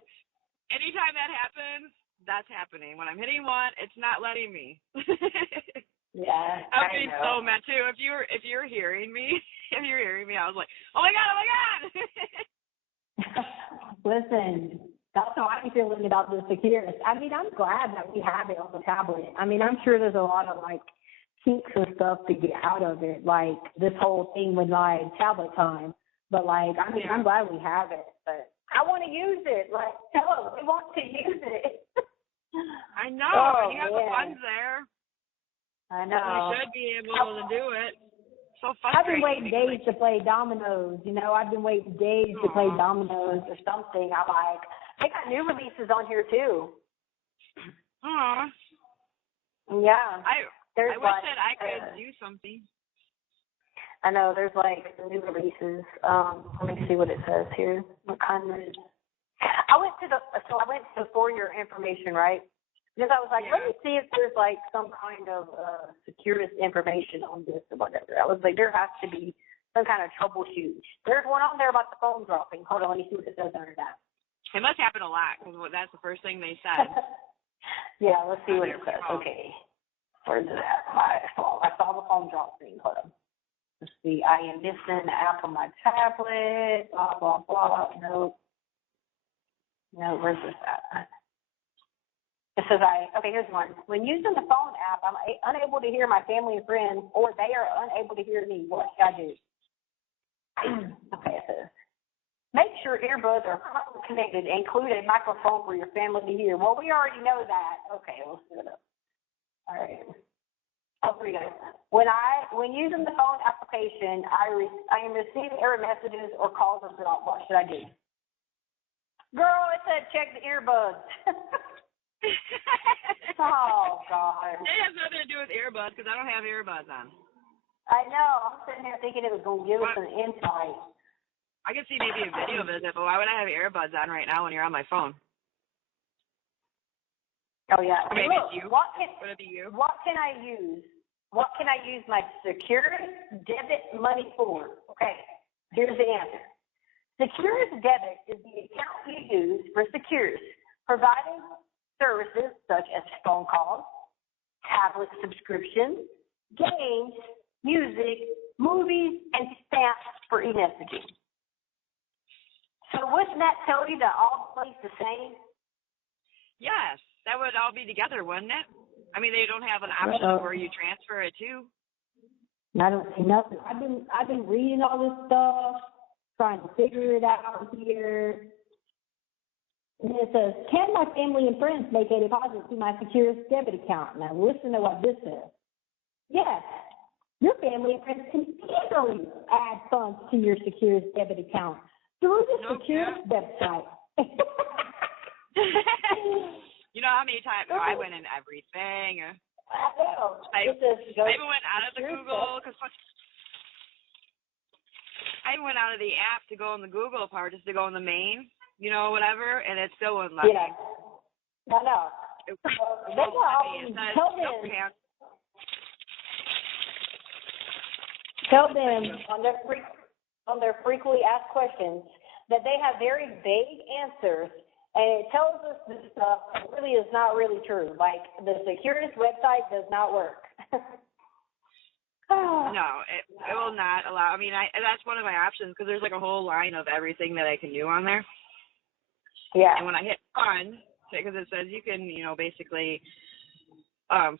anytime that happens, that's happening. When I'm hitting one, it's not letting me. Yeah, I'm getting so mad too. If you're hearing me, I was like, oh my god. Listen, that's how I'm feeling about the Securus. I mean, I'm glad that we have it on the tablet. I mean, I'm sure there's a lot of like kinks and stuff to get out of it, like this whole thing with like tablet time. But like, I mean, I'm glad we have it. But I want to use it. Like, tell them we want to use it. I know. You have the funds there. I know. You should be able to do it. So I've been waiting days to play dominoes. You know, I've been waiting days to play dominoes or something. I'm like, they got new releases on here too. Aww. Yeah. I wish that I could do something. I know, there's like new releases. Let me see what it says here. What kind of? I went to for your information, right? Because I was like, let me see if there's like some kind of Securus information on this or whatever. I was like, there has to be some kind of troubleshoot. There's one on there about the phone dropping. Hold on, let me see what it says under that. It must happen a lot because that's the first thing they said. Yeah, let's see what it says. Okay. Where's it at? My phone. I saw the phone drop thing. Hold on. Let's see. I am missing the app on my tablet. Blah, blah, blah. No, where's this at? It says, here's one. When using the phone app, I'm unable to hear my family and friends, or they are unable to hear me. What should I do? Okay, it says, make sure earbuds are properly connected and include a microphone for your family to hear. Well, we already know that. Okay, we'll set it up. All right. Oh, here we go. When using the phone application, I am receiving error messages or calls or drop. What should I do? Girl, it said check the earbuds. Oh, God. It has nothing to do with earbuds because I don't have earbuds on. I know. I'm sitting here thinking it was going to give us an insight. I could see maybe a video visit, but why would I have earbuds on right now when you're on my phone? Oh, yeah. Maybe look, it's you. Would it be you? What can I use? What can I use my Securus debit money for? Okay, here's the answer. Securus debit is the account you use for Securus, providing services such as phone calls, tablet subscriptions, games, music, movies, and stamps for e-messaging. So wouldn't that tell you that all plays the same? Yes, that would all be together, wouldn't it? I mean, they don't have an option where you transfer it to. I don't see nothing. I've been reading all this stuff, trying to figure it out here. And it says, can my family and friends make a deposit to my Securus debit account? Now listen to what this says. Yes, your family and friends can easily add funds to your Securus debit account through the Securus website. You know how many times I went in everything? I know. I even went out of the Google because I went out of the app to go in the Google part just to go in the main, whatever, and it still wouldn't let me. Yeah. I know. Tell them on their frequently asked questions that they have very vague answers, and it tells us this stuff really is not really true. Like, the Securus website does not work. No, it will not allow. I mean, that's one of my options because there's like a whole line of everything that I can do on there. Yeah. And when I hit fund, because it says you can, basically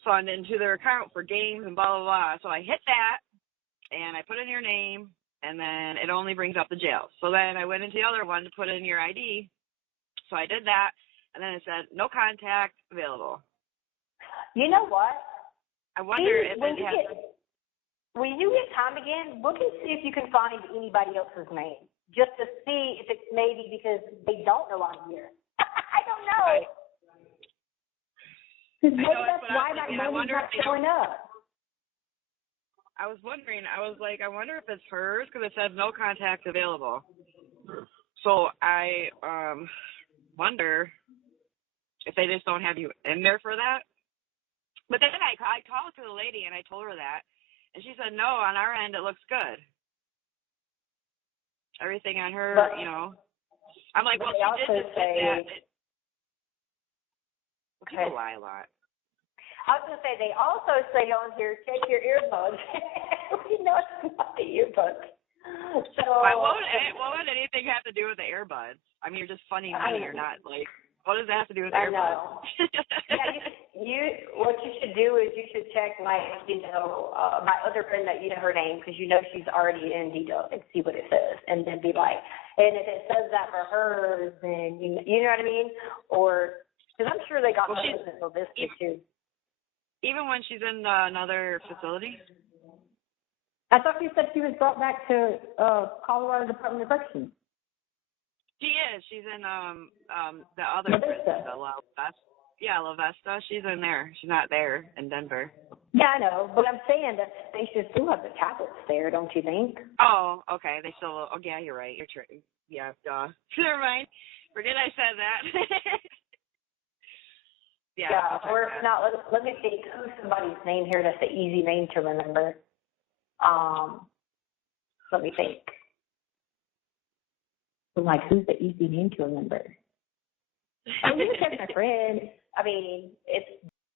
fund into their account for games and blah, blah, blah. So I hit that, and I put in your name, and then it only brings up the jail. So then I went into the other one to put in your ID. So I did that, and then it said no contact available. You know what? I wonder if when it you has. when you get time again, look and see if you can find anybody else's name, just to see if it's maybe because they don't know I'm here. I don't know. Right. Because I maybe know, that's that's what why I was that thinking. I money's wonder not if they don't. showing up. I was wondering. I was like, I wonder if it's hers because it says no contact available. So I wonder if they just don't have you in there for that. But then I called to the lady and I told her that, and she said no. On our end, it looks good. Everything on her, But, you know. I'm like, well, they she also did just say, that. okay. People lie a lot. I was going to say, they also say on here, check your earbuds. We know it's not the earbuds. So, What would anything have to do with the earbuds? I mean, you're just funny money. You're not like, what does that have to do with I earbuds? know. What you should do is you should check my other friend that you know her name because you know she's already in D-Dub and see what it says, and then be like, and if it says that for hers, then you know what I mean, or because I'm sure they got others in this too. Even when she's in another facility. I thought you said she was brought back to Colorado Department of Corrections. She is. She's in the other prison, the La Vesta. Yeah, La Vesta. She's in there. She's not there in Denver. Yeah, I know, but I'm saying that they should still have the tablets there, don't you think? Oh, okay. They still. Oh, yeah, you're right. You're true. Yeah, duh. Never mind. Forget I said that. Yeah, or if not, let me think who's somebody's name here that's an easy name to remember. Let me think. I'm like, who's the easy name to remember? I mean, you can check my friend.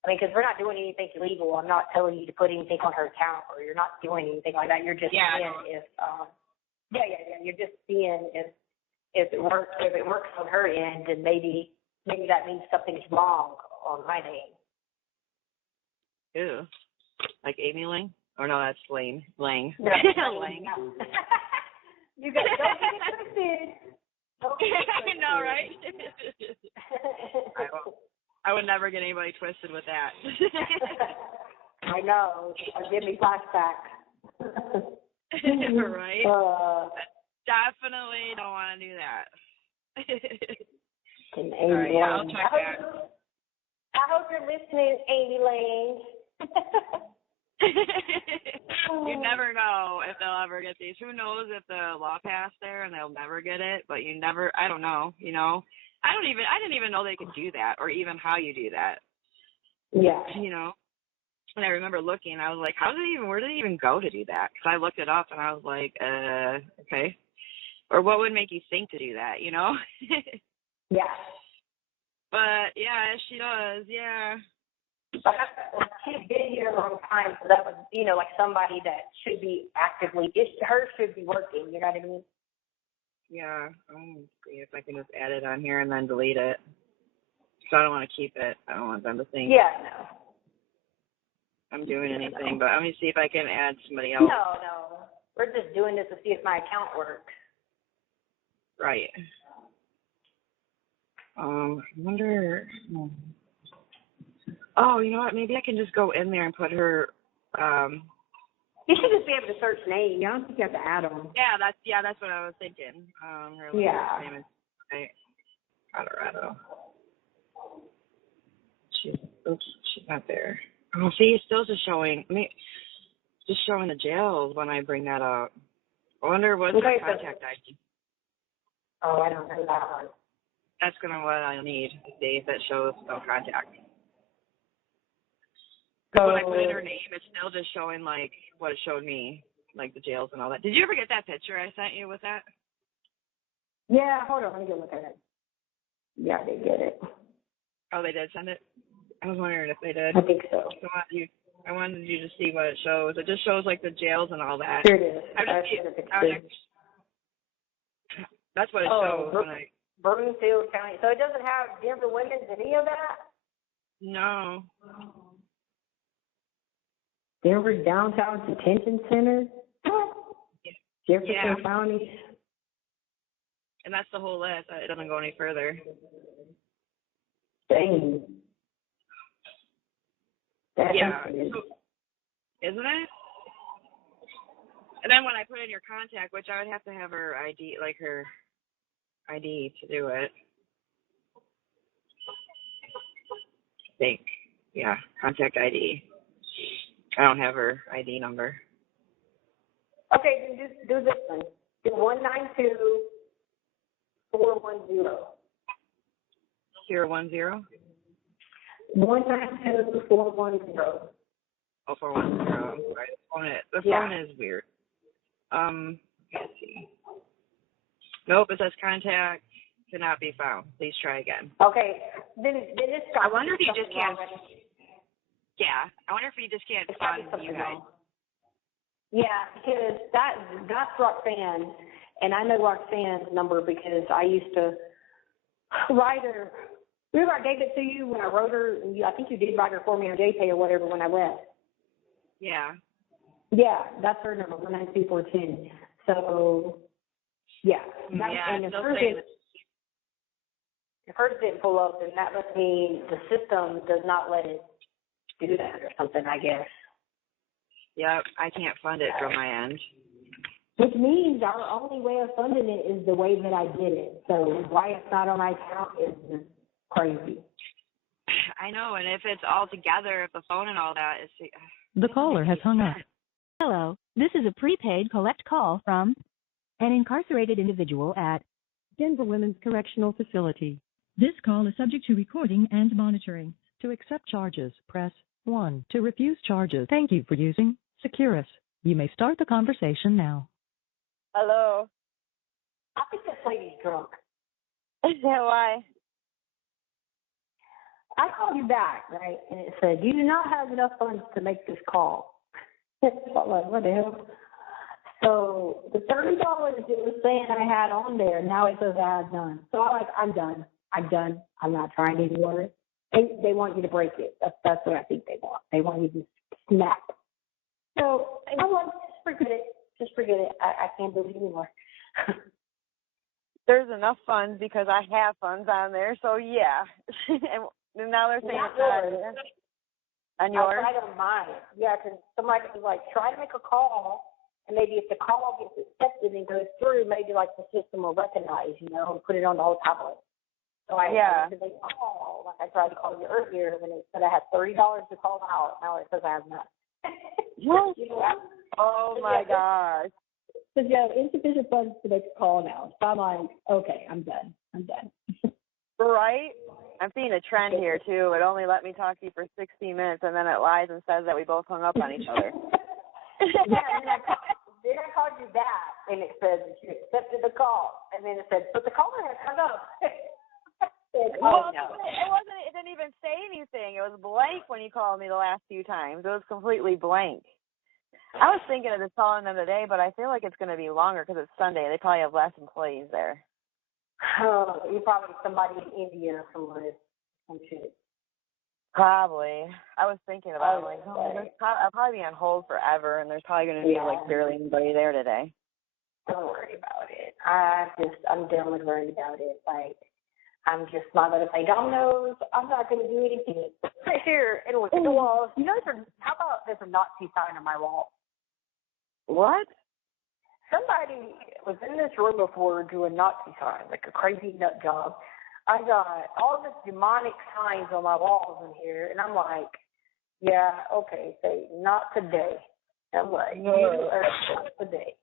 Because we're not doing anything illegal. I'm not telling you to put anything on her account, or you're not doing anything like that. You're just seeing if, you're just seeing if it works. If it works on her end, then maybe that means something's wrong on my name. Ew. Like Amy Lang? Or no, that's Lang. Lang. No, Lang. You got don't get it twisted. I know, right? I would never get anybody twisted with that. I know. Give me flashback. Right? Definitely don't want to do that. All right, yeah, I'll check that. I hope you're listening, Amy Lane. You never know if they'll ever get these. Who knows if the law passed there and they'll never get it, but I don't know, you know. I didn't even know they could do that or even how you do that. Yeah. You know. And I remember looking, I was like, where did it even go to do that? Because I looked it up and I was like, okay. Or what would make you think to do that, you know? Yeah. But, yeah, she does, yeah. But she's been here a long time, so that was, like somebody that should be hers should be working, you know what I mean? Yeah, I'll see if I can just add it on here and then delete it. So I don't want to keep it. I don't want them to think I'm doing anything, but let me see if I can add somebody else. No. We're just doing this to see if my account works. Right. I wonder. Oh, you know what? Maybe I can just go in there and put her. You should just be able to search names. I don't think you have to add them. Yeah, that's what I was thinking. Her last name is Colorado. She's not there. Oh, see, it's still just showing the jails when I bring that up. I wonder what's the contact ID. Oh, I don't know that one. That's what I'll need to see if it shows no contact. Because when I put in her name, it's still just showing like what it showed me, like the jails and all that. Did you ever get that picture I sent you with that? Yeah, hold on, let me go look at it. Yeah, they get it. Oh, they did send it? I was wondering if they did. I think so. I wanted you to see what it shows. It just shows like the jails and all that. Here it is. That's what it shows. Broomfield County. So it doesn't have Denver Women's any of that? No. Denver Downtown Detention Center? Jefferson County? And that's the whole list. It doesn't go any further. Dang. Yeah. Isn't it? And then when I put in your contact, which I would have to have her ID, like her ID to do it. I think. Yeah, contact ID. I don't have her ID number. Okay, then do this one. Do 192-410. 010? 192-410. Oh, 410. Right. The phone is weird. Let's see. Nope, it says contact cannot be found. Please try again. Okay, then it's got. I wonder if you just can't. Yeah, I wonder if you just can't find you guys. Yeah, because that's Roxanne, and I know Roxanne's number because I used to write her. Remember I gave it to you when I wrote her, and I think you did write her for me on JPay or whatever when I left. Yeah. Yeah, that's her number, 192-410. So, yeah. And if hers didn't pull up, then that must mean the system does not let it do that or something, I guess. Yep, I can't fund it from my end. Which means our only way of funding it is the way that I did it. So why it's not on my account is just crazy. I know, and if it's all together, if the phone and all that is... The caller has hung up. Hello, this is a prepaid collect call from an incarcerated individual at Denver Women's Correctional Facility. This call is subject to recording and monitoring. To accept charges, press 1. To refuse charges, thank you for using Securus. You may start the conversation now. Hello. I think this lady's drunk. Why? I called you back, right? And it said, you do not have enough funds to make this call. I'm like, what the hell? So the $30 it was saying I had on there, now it says I had none. So I'm done. I'm not trying anymore. They want you to break it. That's what I think they want. They want you to snap. So I'm like, just forget it. I can't do it anymore. There's enough funds because I have funds on there, so yeah. And now they're saying it's not on yours. I don't mind. Yeah, because somebody was like, try to make a call, and maybe if the call gets accepted and goes through, maybe like the system will recognize, and put it on the whole tablet. So I tried to tried to call you earlier, and it said I had $30 to call out. Now it says I have none. Oh my gosh. Because you have insufficient funds to make a call now. So I'm like, okay, I'm done. Right? I'm seeing a trend here too. It only let me talk to you for 60 minutes, and then it lies and says that we both hung up on each other. Yeah, then I called you back, and it said that you accepted the call, and then it said, but the caller has hung up. Well, no. It didn't even say anything. It was blank when you called me the last few times. It was completely blank. I was thinking of just calling them today, but I feel like it's going to be longer because it's Sunday. They probably have less employees there. Oh, you're probably somebody in India or somewhere. Some shit. Probably. I was thinking about it. I'll probably be on hold forever, and there's probably going to be barely anybody there today. Don't worry about it. I'm done with worrying about it. I'm just not going to play dominoes. I'm not going to do anything. Sit here and look at the walls. How about there's a Nazi sign on my wall? What? Somebody was in this room before doing Nazi sign, like a crazy nut job. I got all this demonic signs on my walls in here, and I'm like, yeah, okay, say, not today. I'm like, you are not today.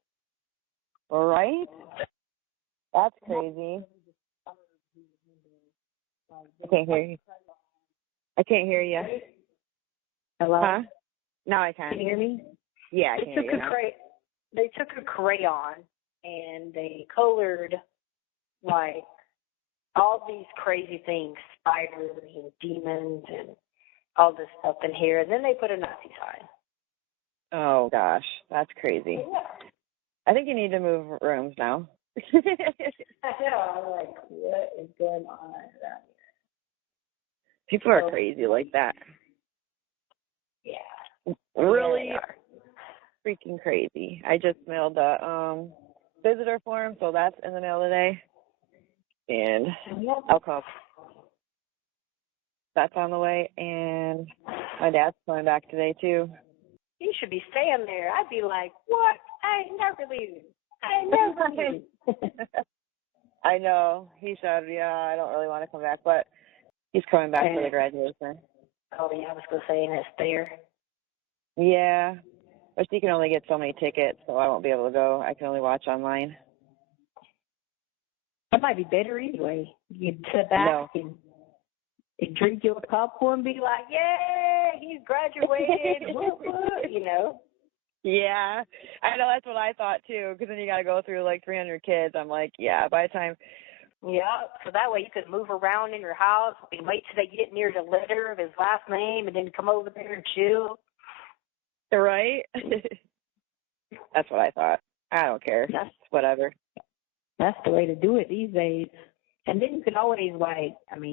All right. That's crazy. I can't hear you. Hello? Huh? Now I can. Can you hear me? Yeah, I can hear you now. They took a crayon and they colored like all these crazy things, spiders and demons and all this stuff in here, and then they put a Nazi sign. Oh gosh, that's crazy. Yeah. I think you need to move rooms now. I know. I'm like, what is going on around here? People are crazy like that. Yeah. Really Yeah, freaking crazy. I just mailed the visitor form, so that's in the mail today. And I'll call. That's on the way. And My dad's coming back today too. You should be staying there. I'd be like, what? I ain't never leaving. I ain't never leaving. I know. He said, yeah, I don't really want to come back, but he's coming back for the graduation. Oh, yeah, I was going to say, and it's there. Yeah. But you can only get so many tickets, so I won't be able to go. I can only watch online. That might be better anyway. You can sit back and drink your popcorn and be like, yay, he's graduated, you know. Yeah, I know, that's what I thought too, because then you got to go through like 300 kids. I'm like, yeah, by the time. Yeah, so that way you could move around in your house and wait till they get near the letter of his last name and then come over there and chill. Right? That's what I thought. I don't care. That's whatever. That's the way to do it these days. And then you can always,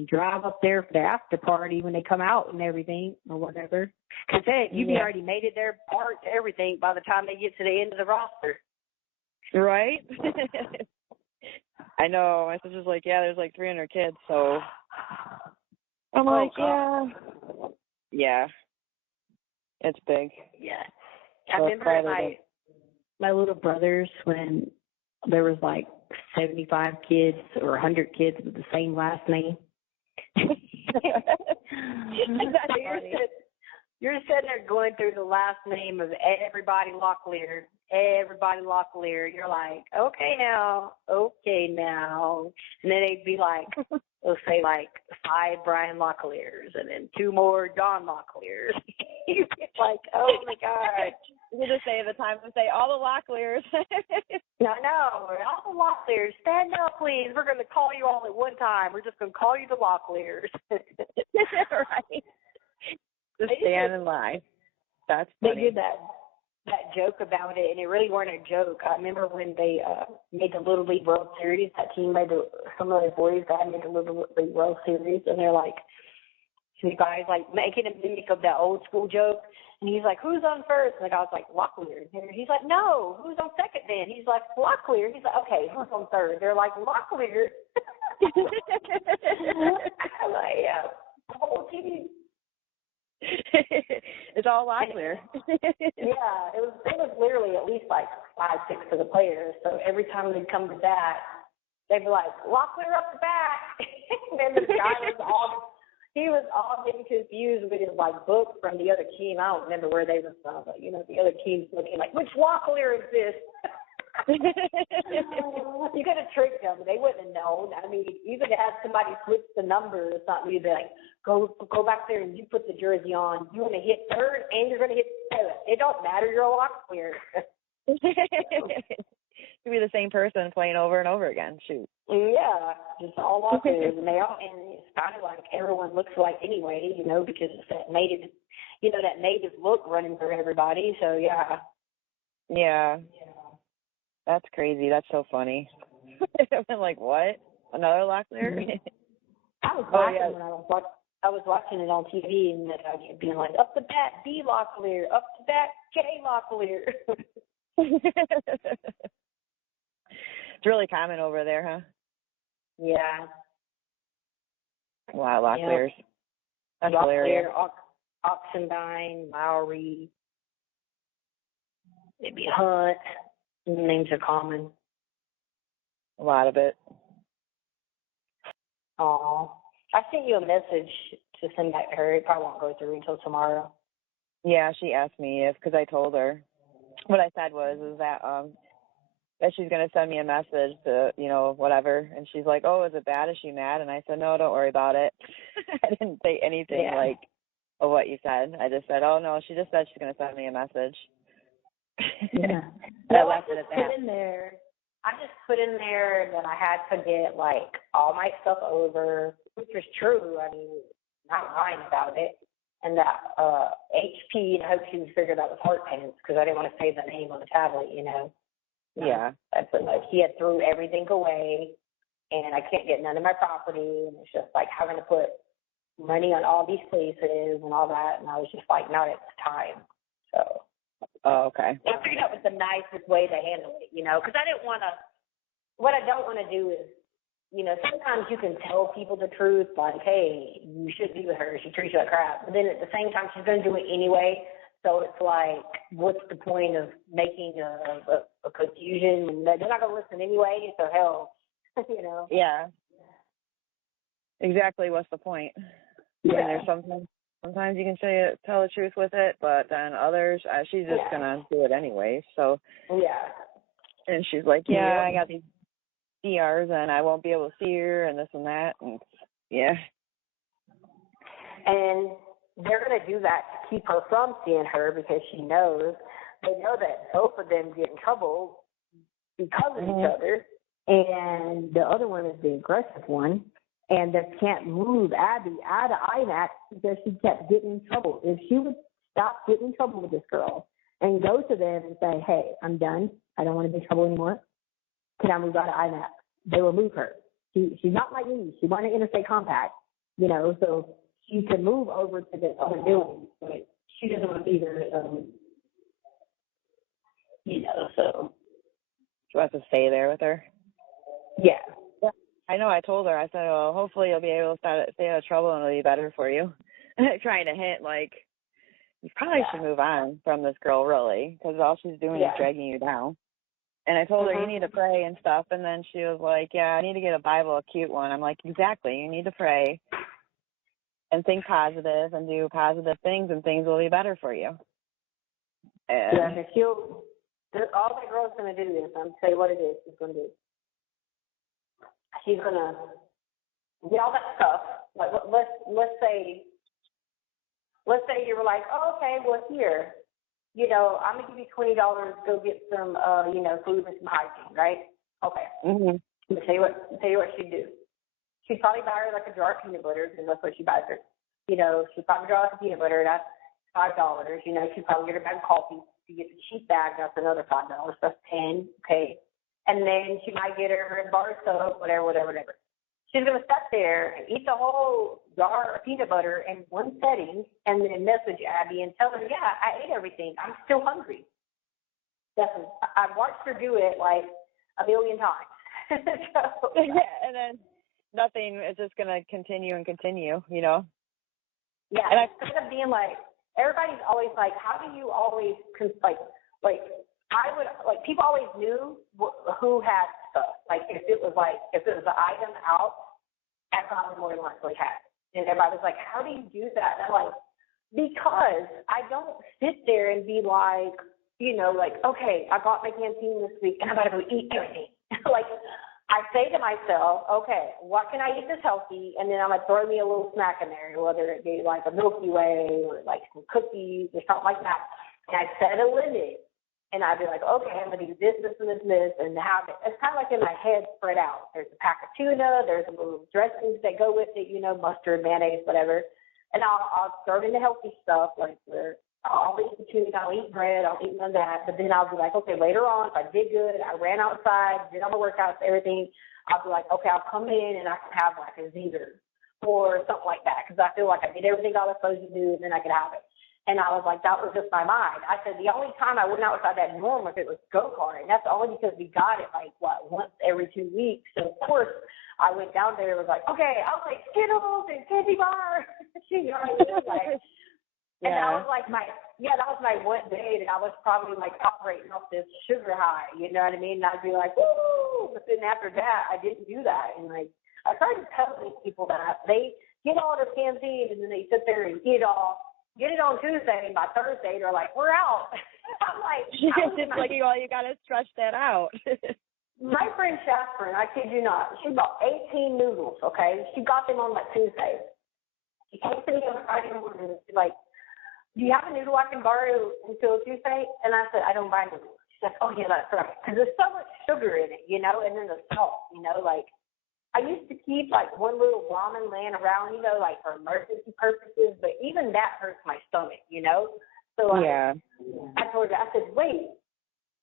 drive up there for the after party when they come out and everything or whatever. Because you've already made it their part to everything by the time they get to the end of the roster. Right? I know. My sister's like, yeah, there's like 300 kids, so I'm like, yeah. Yeah. It's big. Yeah. I remember my little brothers when there was like 75 kids or 100 kids with the same last name. You're sitting there going through the last name of everybody Locklear. You're like, okay now. And then they'd be like, they'll say like 5 Brian Locklears and then 2 more Don Locklears. You're like, oh my God. You just say the time to say all the Locklears. No, all the Locklears, stand up, please. We're going to call you all at one time. We're just going to call you the Locklears. Right. Just stand in line. That's funny. They did that joke about it, and it really wasn't a joke. I remember when they made the Little League World Series. That team some of the boys that made the Little League World Series, and they're like, the guy's like making a mimic of that old school joke. And he's like, who's on first? And the guy's like, Locklear. And he's like, no, who's on second then? He's like, Locklear. He's like, okay, who's on third? They're like, Locklear. I'm like, yeah, the whole team. It's all Locklear. Yeah, it was literally at least like 5, 6 of the players. So every time they'd come to bat, they'd be like, Locklear up the bat. And then the guy was all getting confused with his like book from the other team. I don't remember where they were from, but the other team's looking like, which Locklear is this? You could have tricked them. They wouldn't have known. I mean, you could have had somebody switch the number or something. You'd be like, go back there and you put the jersey on. You're going to hit third and you're going to hit 7th. It don't matter. You're a Locklear. You'd be the same person playing over and over again. Shoot. Yeah, just all Locklears. And it's kind of like everyone looks like anyway, because it's that native, that native look running through everybody. So, yeah. Yeah. That's crazy. That's so funny. I'm like, what? Another Locklear? I was laughing when I was watching it on TV and I'd be like, up the bat, B Locklear, up the bat, K Locklear. It's really common over there, huh? Yeah. Wow, Locklears. Yep. That's hilarious. Oxendine, Lowry, maybe Hunt. The names are common. A lot of it. Oh, I sent you a message to send back to her. It probably won't go through until tomorrow. Yeah, she asked me because I told her. What I said was that she's going to send me a message to, whatever. And she's like, oh, is it bad? Is she mad? And I said, no, don't worry about it. I didn't say anything of what you said. I just said, oh, no, she just said she's going to send me a message. Yeah. I just put in there that I had to get all my stuff over, which is true. I mean, not lying about it. And that HP, and I hope she figured that was heart pants because I didn't want to say the name on the tablet, Yeah. I put he had threw everything away, and I can't get none of my property, and it's just like having to put money on all these places and all that, and I was just like, not at the time. So. Oh, okay. I figured that was the nicest way to handle it, because I didn't want to. What I don't want to do is sometimes you can tell people the truth, like, hey, you shouldn't be with her. She treats you like crap. But then at the same time, she's going to do it anyway. So it's like, what's the point of making a confusion? They're not going to listen anyway, so hell, Yeah. Exactly. What's the point? Yeah. And there's sometimes you can tell the truth with it, but then others, she's just gonna do it anyway. So. Yeah. And she's like, I got these DRs and I won't be able to see her and this and that, and yeah. And they're gonna do that to keep her from seeing her because they know that both of them get in trouble because of each other, and the other one is the aggressive one, and they can't move Abby out of IMAX because she kept getting in trouble. If she would stop getting in trouble with this girl and go to them and say, hey, I'm done, I don't want to be in trouble anymore, can I move out of IMAX? They will move her. She's not like me. She wanted interstate compact, so she can move over to the other building, but she doesn't want to be there, so. She wants to stay there with her? Yeah. I know I told her, I said, well, hopefully you'll be able to stay out of trouble and it'll be better for you. Trying to hint, like, you probably should move on from this girl, really, because all she's doing is dragging you down. And I told her, you need to pray and stuff, and then she was like, I need to get a Bible, a cute one. I'm like, exactly, you need to pray and think positive and do positive things, and things will be better for you. And all that girl's going to do is, I'm going to tell you what it is she's going to do. She's going to get all that stuff. Like, let's say you were like, oh, okay, well, here, I'm going to give you $20 to go get some, food and some hygiene, right? Okay. Mm-hmm. I'll tell you what she'd do. She'd probably buy her like a jar of peanut butter, because that's what she buys her. She'd probably draw like a peanut butter, that's $5. She'd probably get her bag of coffee. She get the cheap bag, that's another $5. That's $10. Okay. And then she might get her a bar of soap, whatever. She's going to sit there and eat the whole jar of peanut butter in one setting and then message Abby and tell her, I ate everything. I'm still hungry. I've watched her do it like a million times. And then nothing is just going to continue and continue, Yeah, and instead of being like, everybody's always like, how do you always, people always knew who had stuff. Like, if it was an item out, I probably more than likely had it. And everybody was like, how do you do that? And I'm like, because I don't sit there and be like, okay, I got my canteen this week and I'm about to go eat everything. Like, I say to myself, okay, what can I eat that's healthy? And then I'm going to throw me a little snack in there, whether it be like a Milky Way or like some cookies or something like that. And I set a limit. And I'd be like, okay, I'm going to do this, and have it. It's kind of like in my head spread out. There's a pack of tuna. There's a little dressings that go with it, mustard, mayonnaise, whatever. And I'll throw it in the healthy stuff, like where I'll eat the tuna, I'll eat bread, I'll eat none of that. But then I'll be like, okay, later on, if I did good, I ran outside, did all my workouts, everything, I'll be like, okay, I'll come in and I can have like a Zeder or something like that, because I feel like I did everything I was supposed to do, and then I could have it. And I was like, that was just my mind. I said, the only time I went outside that norm if it was go-karting. That's only because we got it once every 2 weeks. So, of course, I went down there and was like, okay, I'll take Skittles and candy bars. And that was like that was my one day that I was probably like operating off this sugar high. You know what I mean? And I'd be like, woo! But then after that, I didn't do that. And I tried to tell these people that they get all their canteen and then they sit there and eat it all. Get it on Tuesday, and by Thursday, they're like, we're out. I'm like, it's like, you got to stretch that out. My friend Shasper, I kid you not, she bought 18 noodles, okay? She got them on Tuesday. She came to me on Friday morning, and she's like, do you have a noodle I can borrow until Tuesday? And I said, I don't buy noodles. She's like, oh, yeah, that's right. Because there's so much sugar in it, and then the salt, I used to keep one little ramen laying around, for emergency purposes, but even that hurts my stomach, So I told her, I said, wait,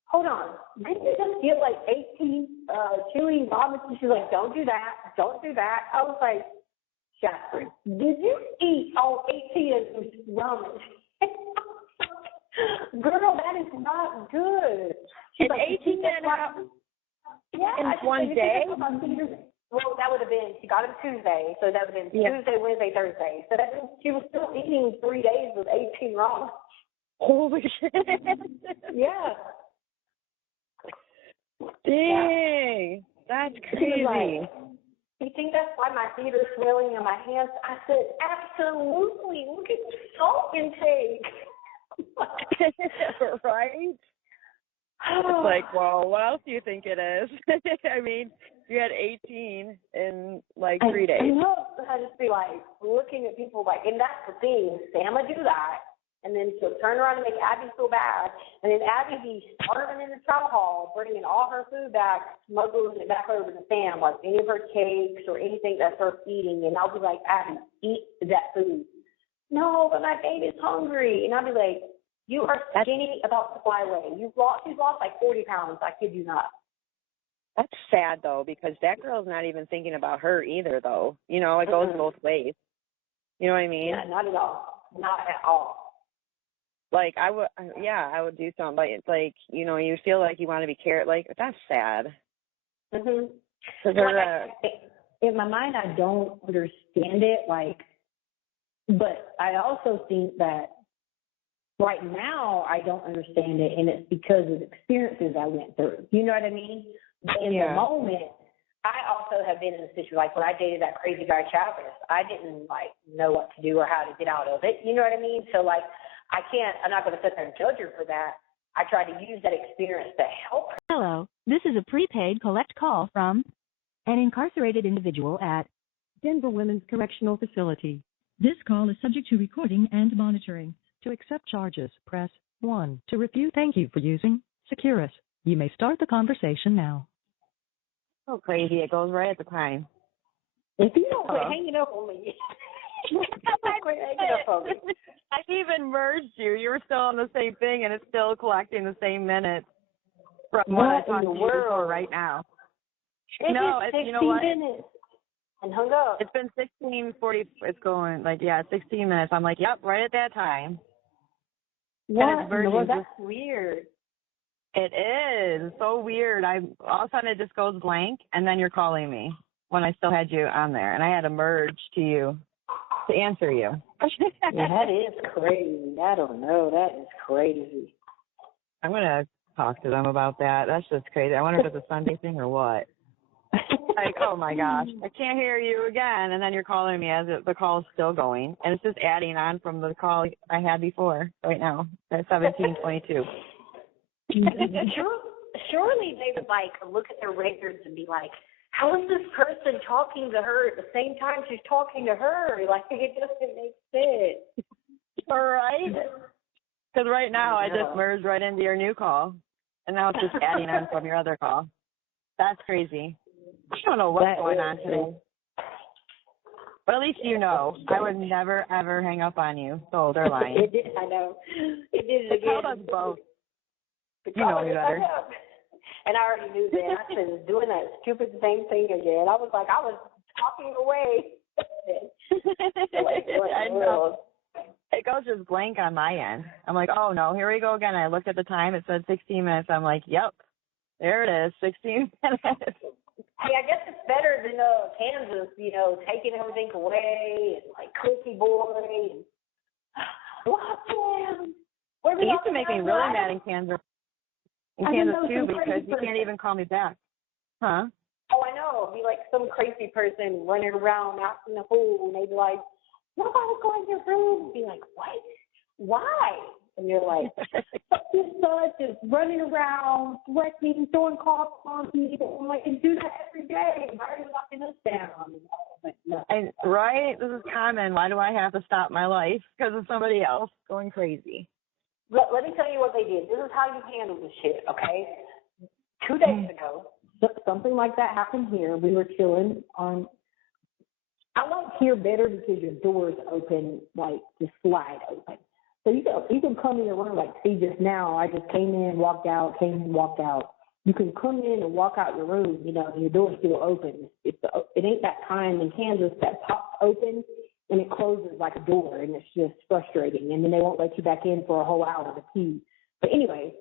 hold on. Didn't you just get 18 chewy ramen? She's like, don't do that. I was like, Jasper, did you eat all 18 of these ramen? Girl, that is not good. She's like, 18 and a half in one day? Well, that got him Tuesday, so that would have been Tuesday, Wednesday, Thursday. So that means she was still eating 3 days with 18 ramen. Holy shit. Yeah. Dang. That's crazy. Like, you think that's why my feet are swelling and my hands? I said, absolutely. Look at the salt intake. Right? It's like, well, what else do you think it is? I mean, you had 18 in like 3 days. I know. I just be like looking at people like, and that's the thing. Sam would do that, and then she'll turn around and make Abby feel bad, and then Abby be starving in the chow hall, bringing all her food back, smuggling it back over to Sam, like any of her cakes or anything that's her eating, and I'll be like, Abby, eat that food. No, but my baby's hungry, and I'll be like, you are skinny about the flyway. You've lost like 40 pounds. I kid you not. That's sad, though, because that girl's not even thinking about her either, though. You know, it goes both ways. You know what I mean? Yeah, not at all. Not at all. Like, I would do something, but it's like, you know, you feel like you want to be cared. Like, that's sad. Mhm. In my mind, I don't understand it, like, but I also think that right now I don't understand it, and it's because of experiences I went through. You know what I mean? But in the moment, I also have been in a situation, like when I dated that crazy guy, Travis, I didn't, like, know what to do or how to get out of it. You know what I mean? So, like, I'm not going to sit there and judge her for that. I try to use that experience to help her. Hello, this is a prepaid collect call from an incarcerated individual at Denver Women's Correctional Facility. This call is subject to recording and monitoring. To accept charges, press 1. To refuse, thank you for using Securus. You may start the conversation now. So crazy. It goes right at the time. If you don't quit hanging up on me. I even merged you. You were still on the same thing, and it's still collecting the same minutes from what I talked to you before right now. You know what? Minutes and hung up. It's been 16:40. It's going 16 minutes. I'm like, yep, right at that time. What? No, that's weird. It is so weird. All of a sudden it just goes blank, and then you're calling me when I still had you on there, and I had to merge to you to answer you. Yeah, that is crazy. I don't know. That is crazy. I'm gonna talk to them about that. That's just crazy. I wonder if it's a Sunday thing or what. Like, oh my gosh, I can't hear you again, and then you're calling me as the call is still going, and it's just adding on from the call I had before right now at 17:22. Surely they would look at their records and be like, how is this person talking to her at the same time she's talking to her? Like, it doesn't make sense. All right. Because right now I just merged right into your new call, and now it's just adding on from your other call. That's crazy. I don't know what's going on today. But at least you know. I would never, ever hang up on you. So they're lying. It did, I know. It did it again. It told us both. You know me better. And I already knew that. I was doing that stupid same thing again. I was talking away. I know. It goes just blank on my end. I'm like, oh no, here we go again. I looked at the time. It said 16 minutes. I'm like, yep, there it is, 16 minutes. Hey, I guess it's better than Kansas, taking everything away and cookie boy. It used to make me really mad in Kansas. In Kansas too, because you can't even call me back. Huh? Oh, I know. It'd be like some crazy person running around out in the pool, and they'd be like, nobody's going to your room. And be like, what? Why? And you're like, this son is running around, sweating, throwing coughs on people. I'm like, and do that every day. Why are you locking us down? Right? This is common. Why do I have to stop my life? Because of somebody else going crazy. Let me tell you what they did. This is how you handle this shit, okay? 2 days ago, something like that happened here. We were chilling on. I like here better because your doors open, just slide open. So you can come in your room, see just now, I just came in, walked out, came in, walked out. You can come in and walk out your room, and your door's still open. It ain't that time in Kansas that pops open and it closes like a door, and it's just frustrating. And then they won't let you back in for a whole hour to pee. But anyway,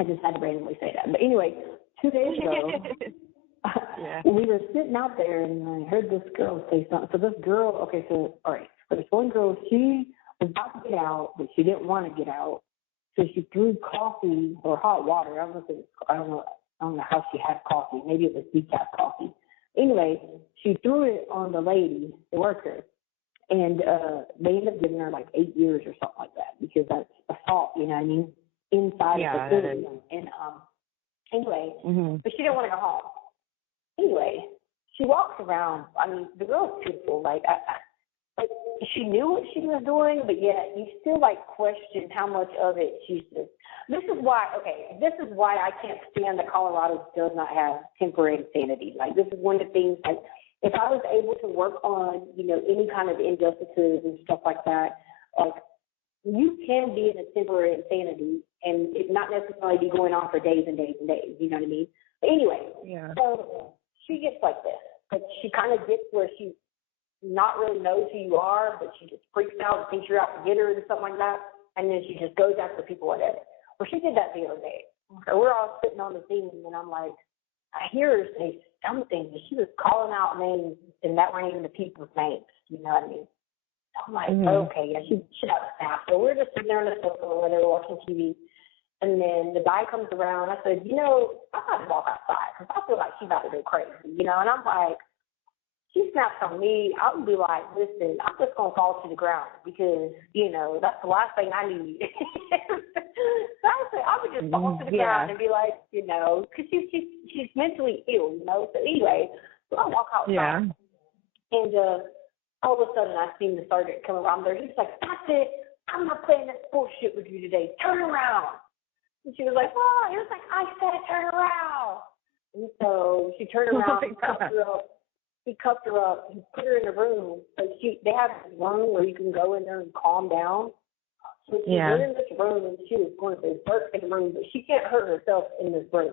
I just had to randomly say that. But anyway, 2 days ago, Yeah. we were sitting out there, and I heard this girl say something. So this girl, okay, so all right, so this one girl, she was about to get out, but she didn't want to get out, so she threw coffee or hot water. I don't know how she had coffee. Maybe it was decaf coffee. Anyway, she threw it on the lady, the worker, and they ended up giving her like 8 years or something like that because that's assault. You know what I mean? Inside Yeah, of the that facility. And anyway, Mm-hmm. but she didn't want to go home. Anyway, she walks around. I mean, the girl's beautiful. Like she knew what she was doing, but yet you still like question how much of it she's just. This is why I can't stand that Colorado does not have temporary insanity. Like this is one of the things. Like if I was able to work on, any kind of injustices and stuff like that, like you can be in a temporary insanity and it not necessarily be going on for days and days and days. You know what I mean? But anyway, Yeah. so she gets like this. But she kind of gets where she not really knows who you are, but she just freaks out and thinks you're out to get her or something like that. And then she just goes after people, whatever. Well, she did that the other day. So we're all sitting on the team, and I'm like, I hear her say something. She was calling out names, and that weren't even the people's names. You know what I mean? I'm like, okay, yeah, she should have a staff. So we're just sitting there on the sofa or whatever, watching TV. And then the guy comes around. I said, I'm about to walk outside because I feel like she's about to go crazy, And I'm like, she snaps on me. I would be like, listen, I'm just going to fall to the ground because, that's the last thing I need. So I would just fall to the ground and be like, because she's mentally ill, So anyway, so I walk outside. Yeah. And all of a sudden I seen the sergeant come around there. He's like, that's it. I'm not playing that bullshit with you today. Turn around. And she was like, oh, he was like, I said turn around. And so she turned around and cuffed her up. He cuffed her up. He put her in a room. But they have this room where you can go in there and calm down. So she went in this room and she was going to work in the room, but she can't hurt herself in this room.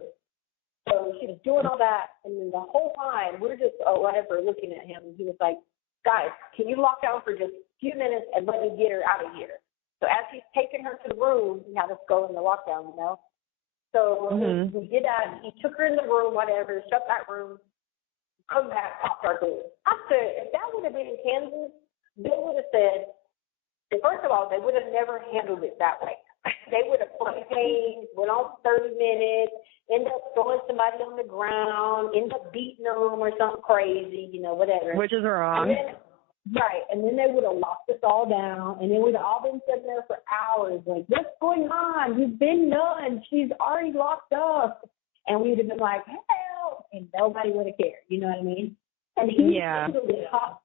So she was doing all that, and then the whole time we're just whatever looking at him. And he was like, guys, can you lock down for just a few minutes and let me get her out of here? So as he's taking her to the room, he had us go in the lockdown, So we did that. He took her in the room, whatever, shut that room, come back, popped our door. I said, if that would have been in Kansas, they would have said, first of all, they would have never handled it that way. They would have played games, went on 30 minutes, end up throwing somebody on the ground, end up beating them or something crazy, whatever. Which is wrong. Right, and then they would have locked us all down, and then we'd all been sitting there for hours, like, what's going on? You've been done. She's already locked up. And we'd have been like, help, and nobody would have cared. You know what I mean? And he handled it how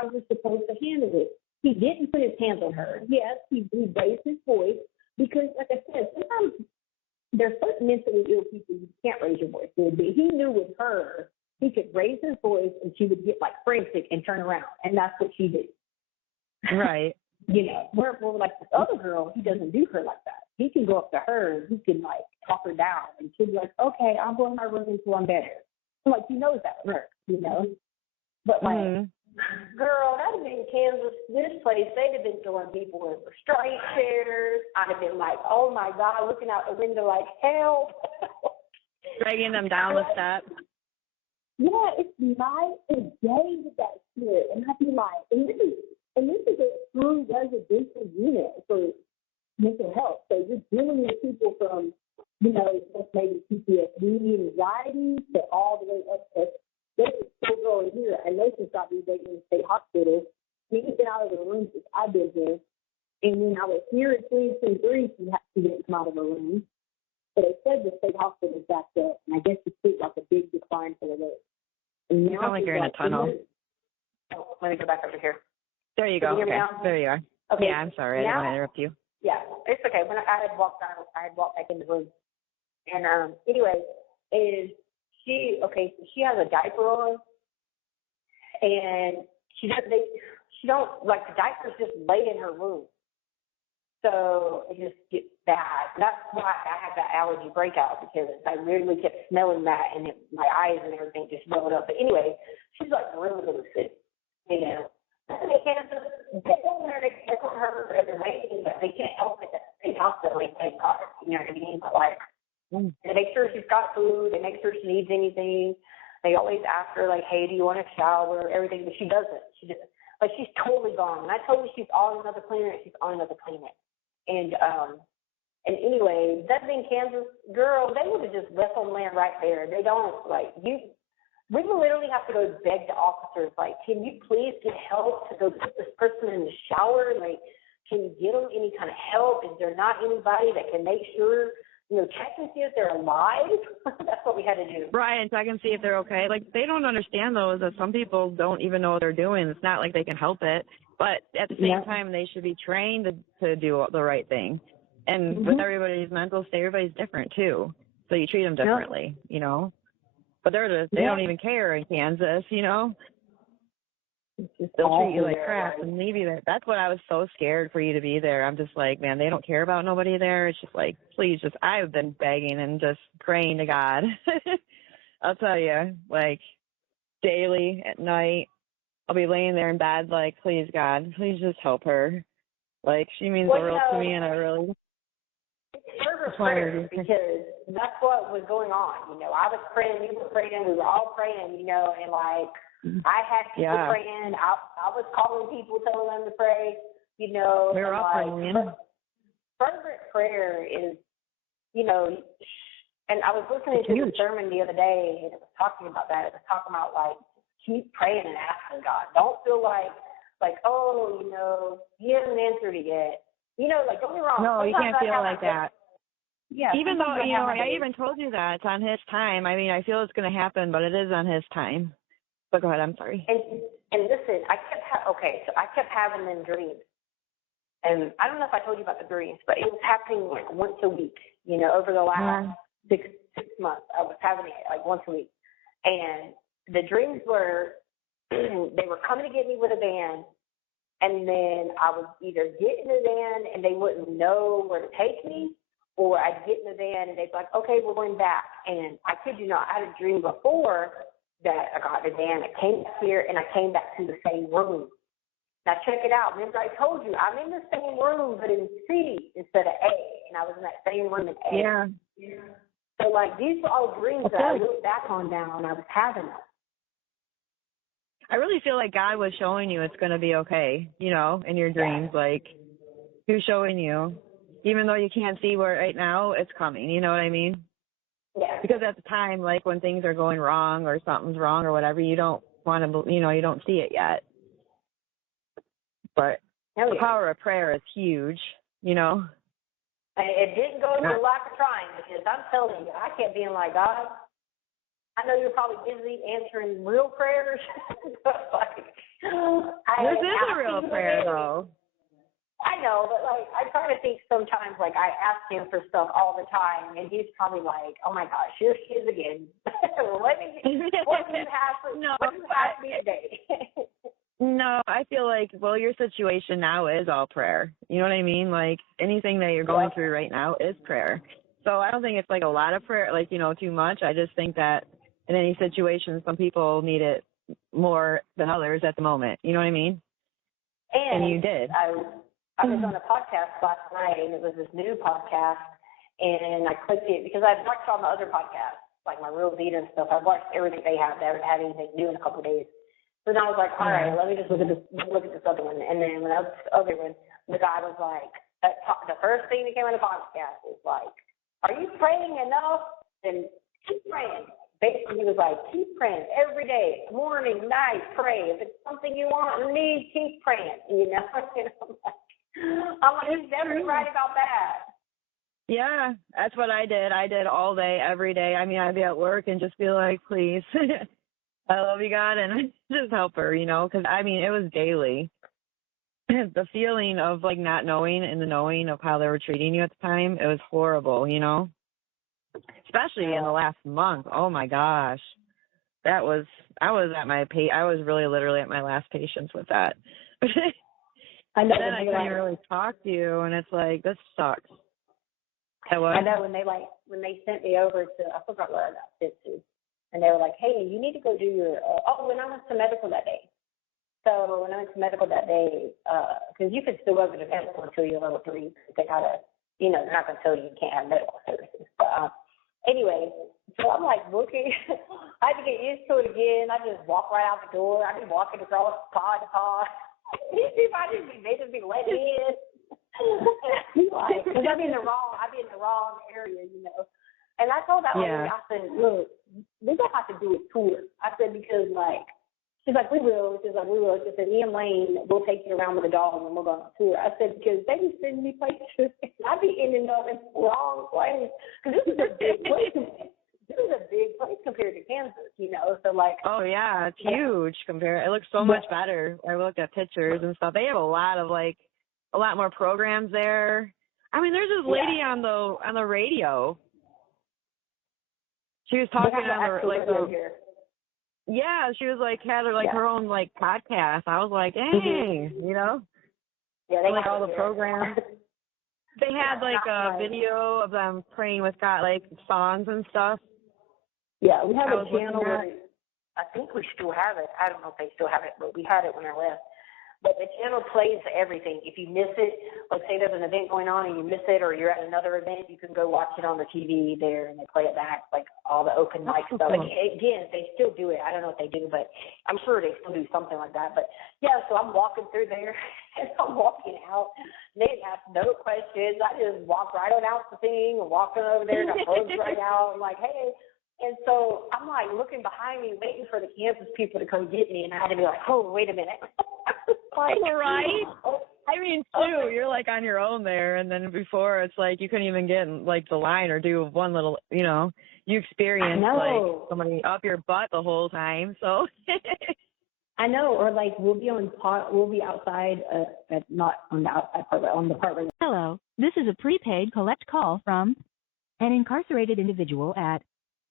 I was supposed to handle it. He didn't put his hands on her. Yes, he raised his voice because, like I said, sometimes there's certain mentally ill people you can't raise your voice with. But he knew with her, he could raise his voice and she would get like frantic and turn around, and that's what she did. Right. We're like this other girl, he doesn't do her like that. He can go up to her and he can like talk her down, and she'll be like, okay, I'll go in my room until I'm better. I'm like, he knows that with her, But like, girl, that would have been Kansas. This place, they'd have been throwing people in restraint chairs. I'd have been like, oh my God, looking out the window like, help. Dragging them down the steps. Yeah, it's night and day with that shit. And I'd be like, and this is a true residential unit for mental health. So you're dealing with people from, maybe PTSD, anxiety, to all the way up to, there's a still girl here. I know she's got me dating in the state hospital. She's been out of the room since I've been here. And when I was here in 2023, she didn't come out of her room. So they said the state hospital is backed up, and I guess it's like a big decline for the road. And you sound like you're in a tunnel. Let me go back over here. There you go. Okay. There you are. Okay. Yeah, I'm sorry. I didn't want to interrupt you. Yeah, it's okay. When I had walked back in the room. And anyway, so she has a diaper on, and she don't like the diapers just lay in her room. So it just gets bad. That's why I had that allergy breakout, because I literally kept smelling that, and my eyes and everything just welled up. But anyway, she's like really, really sick, And they can't just get in there to check on her every day, but they can't help it at the state hospital. Thank God, you know what I mean? But like, They make sure she's got food. They make sure she needs anything. They always ask her, like, hey, do you want a shower, everything, but she doesn't. Like, she's totally gone. And I told her she's on another planet, she's on another planet. And anyway, that being Kansas, girl, they would have just left them land right there. They don't, like, we would literally have to go beg the officers, like, can you please get help to go put this person in the shower? Like, can you get them any kind of help? Is there not anybody that can make sure, check and see if they're alive? That's what we had to do. Right, and check and see if they're okay. Like, they don't understand, though, is that some people don't even know what they're doing. It's not like they can help it. But at the same time, they should be trained to do the right thing. And with everybody's mental state, everybody's different, too. So you treat them differently, But they don't even care in Kansas, They'll treat you like crap and leave you there. That's what I was so scared for you to be there. I'm just like, man, they don't care about nobody there. It's just like, please, I've been begging and just praying to God. I'll tell you, like, daily at night, I'll be laying there in bed like, please, God, please just help her. Like, she means the world to me, and I really... It's prayer, because that's what was going on. I was praying, you were praying, we were all praying, and like, I had people praying. I was calling people, telling them to pray, We were all praying. Fervent prayer is, and I was listening to the sermon the other day, and it was talking about that. It was talking about, like, keep praying and asking God. Don't feel like, oh, he hasn't answered it yet. Like, don't get me wrong. No, you can't feel like that. Yeah. Even though, I even told you that it's on his time. I mean, I feel it's going to happen, but it is on his time. But go ahead, I'm sorry. And listen, I kept having them dreams. And I don't know if I told you about the dreams, but it was happening like once a week, over the last 6 months. I was having it like once a week. And the dreams were, they were coming to get me with a van, and then I would either get in the van and they wouldn't know where to take me, or I'd get in the van and they'd be like, okay, we're going back. And I kid you not, I had a dream before that I got in the van, I came back here, and I came back to the same room. Now check it out. Remember I told you, I'm in the same room, but in C instead of A, and I was in that same room in A. Yeah. So, like, these were all dreams that I look back on now, and I was having them. I really feel like God was showing you it's going to be okay, in your dreams. Like, He was showing you. Even though you can't see where right now, it's coming. You know what I mean? Yeah. Because at the time, like, when things are going wrong or something's wrong or whatever, you don't want to, you don't see it yet. But the power of prayer is huge, It didn't go to a lack of trying, because I'm telling you, I kept being like, God, I know you're probably busy answering real prayers. But, like, this is a real prayer, though. I know, but, like, I try to think sometimes, like, I ask him for stuff all the time, and he's probably like, oh, my gosh, here she is again. what do you have for me today? No, I feel like, well, your situation now is all prayer. You know what I mean? Like, anything that you're going through right now is prayer. So I don't think it's, like, a lot of prayer, like, too much. I just think that in any situation, some people need it more than others at the moment. You know what I mean? And you did. I was on a podcast last night, and it was this new podcast, and I clicked it because I've watched all my other podcasts, like my Real Vita and stuff. I've watched everything they have. They haven't had anything new in a couple of days. So then I was like, all right, let me just look at this other one. And then when I was other one, the guy was like, the first thing that came on the podcast is like, are you praying enough? Then keep praying. Basically, he was like, keep praying every day, morning, night, pray. If it's something you want and need, keep praying. I'm like, he's definitely right about that. Yeah, that's what I did. I did all day, every day. I mean, I'd be at work and just be like, please, I love you, God, and just help her, because, I mean, it was daily. The feeling of, like, not knowing and the knowing of how they were treating you at the time, it was horrible, especially in the last month. Oh, my gosh. I was really literally at my last patience with that. I know. Then I can't really talk to you, and it's like, this sucks. I know when they sent me over to, I forgot where I got sent to, and they were like, hey, you need to go do your, when I went to medical that day. So when I went to medical that day, because you could still go to medical until you're level 3, they gotta, they're not going to tell you can't have medical services. But anyway, so I'm like looking. I had to get used to it again. I just walk right out the door. I've been walking across pod to pod. They just be let in. Because I'd be in the wrong area, you know. And I told that lady, I said, look, we're gonna have to do a tour. I said, because like, she's like, we will. She's like, we will. She said, me and Lane, we'll take you around with the dog and we'll go on a tour. I said, because they be sending me places, I'd be ending up in the wrong place. Because this is a big place. This is a big place compared to Kansas, you know. So like, oh yeah, it's huge compared. It looks so much better. I looked at pictures and stuff. They have a lot more programs there. I mean, there's this lady on the radio. She was talking on she was like had her own like podcast. I was like, dang, you know. Yeah, they like all the programs. They had like a video of them praying with God, like songs and stuff. Yeah, we have a channel where I think we still have it. I don't know if they still have it, but we had it when I left. But the channel plays everything. If you miss it, like say there's an event going on and you miss it, or you're at another event, you can go watch it on the TV there and they play it back, like all the open mic stuff. Like, again, they still do it. I don't know if they do, but I'm sure they still do something like that. But yeah, so I'm walking through there and I'm walking out. They didn't ask no questions. I just walked right on out the thing and walking over there and I closed right out. I'm like, hey. And so I'm like looking behind me, waiting for the Kansas people to come get me, and I had to be like, oh, wait a minute. Like, right? I mean, too, you're like on your own there, and then before it's like you couldn't even get in, like the line or do one little, you know, you experienced like somebody up your butt the whole time. So I know, or like we'll be outside, not on the outside part, but on the part where. Hello, this is a prepaid collect call from an incarcerated individual at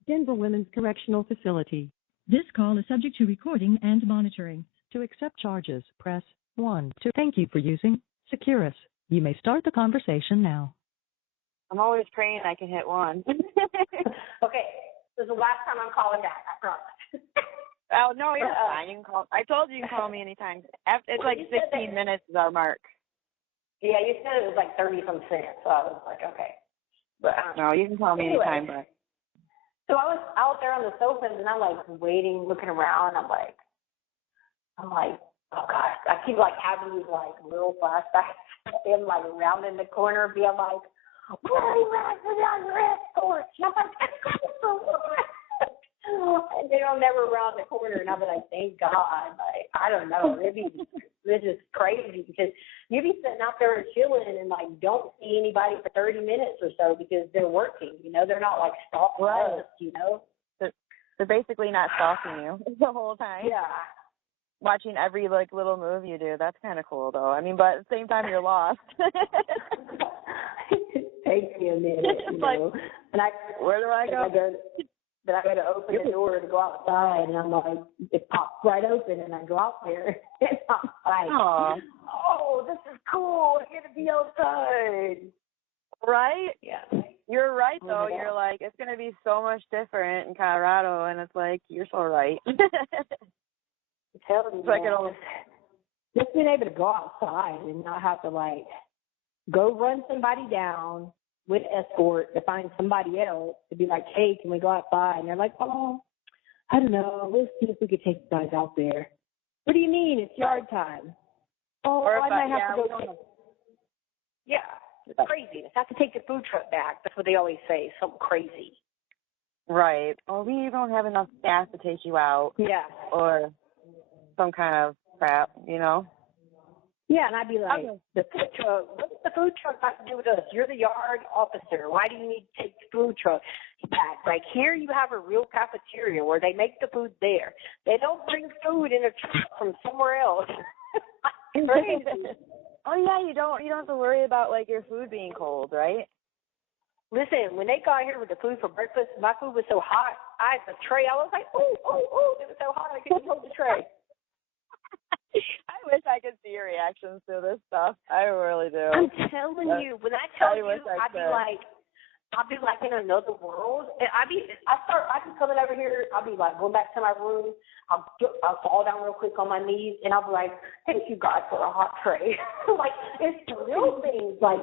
Denver Women's Correctional Facility. This call is subject to recording and monitoring. To accept charges, press 1. Thank you for using Securus. You may start the conversation now. I'm always praying I can hit 1. Okay, this is the last time I'm calling back, I promise. Oh, no, you're fine. You can call. I told you can call me anytime. It's like 16 minutes is our mark. Yeah, you said it was like 30-some cents, so I was like, okay. But no, you can call me anytime, but. So I was out there on the sofas, and I'm like waiting, looking around. I'm like, oh gosh, I keep like having these like little flashbacks. And like rounding the corner, being like, where are you at? Put down your escort. And I'm like, and they don't never round the corner, and I'll be like, thank God. Like, I don't know, this is crazy because you be sitting out there and chilling and like don't see anybody for 30 minutes or so because they're working, you know, they're not like stalking us, you know. They're basically not stalking you the whole time. Yeah. Watching every like little move you do. That's kind of cool though. I mean, but at the same time you're lost. It takes me a minute, you know. And where do I go? Then I go to open the door to go outside, and I'm like, it pops right open, and I go out there, and I'm like, oh, this is cool. I get to be outside. Right? Yeah. You're right, though. You're like, it's going to be so much different in Colorado, and it's like, you're so right. Tell me, just being able to go outside and not have to, like, go run somebody down with escort to find somebody else to be like, hey, can we go outside? And they're like, oh, I don't know. We'll see if we could take you guys out there. What do you mean? It's yard time. Oh, I might have to go. Yeah, it's crazy. I have to take the food truck back. That's what they always say. Something crazy. Right. Or we don't have enough gas to take you out. Yeah. Or some kind of crap, you know? Yeah, and I'd be like, the food truck, what does the food truck have to do with us? You're the yard officer. Why do you need to take the food truck back? Like, here you have a real cafeteria where they make the food there. They don't bring food in a truck from somewhere else. Crazy. Oh, yeah, you don't have to worry about, like, your food being cold, right? Listen, when they got here with the food for breakfast, my food was so hot, I had the tray. I was like, oh, it was so hot I couldn't hold the tray. I wish I could see your reactions to this stuff. I really do. I'm telling you, when I tell you, I'd be like in another world. And I'd be coming over here. I'll be like going back to my room. I'll fall down real quick on my knees, and I'll be like, thank you God for a hot tray. Like, it's the little things. Like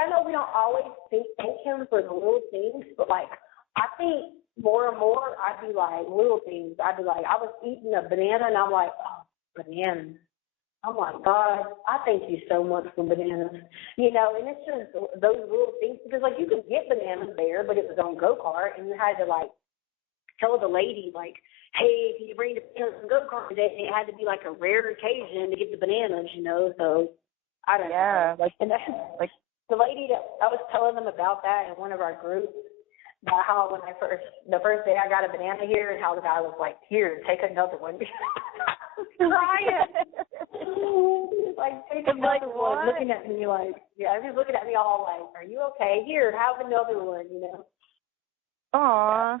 I know we don't always thank him for the little things, but like I think more and more, I'd be like, little things. I'd be like, I was eating a banana, and I'm like, oh, banana. Oh, my God, I thank you so much for bananas. You know, and it's just those little things. Because, like, you could get bananas there, but it was on go-kart, and you had to, like, tell the lady, like, hey, can you bring the bananas on go-kart today? And it had to be, like, a rare occasion to get the bananas, you know. So, I don't know. Like, and like the lady that I was telling them about that in one of our groups, about how when the first day I got a banana here, and how the guy was like, here, take another one. Crying. Like, take another one. Looking at me like, yeah, just looking at me all like, are you okay? Here, have another one, you know. Aw.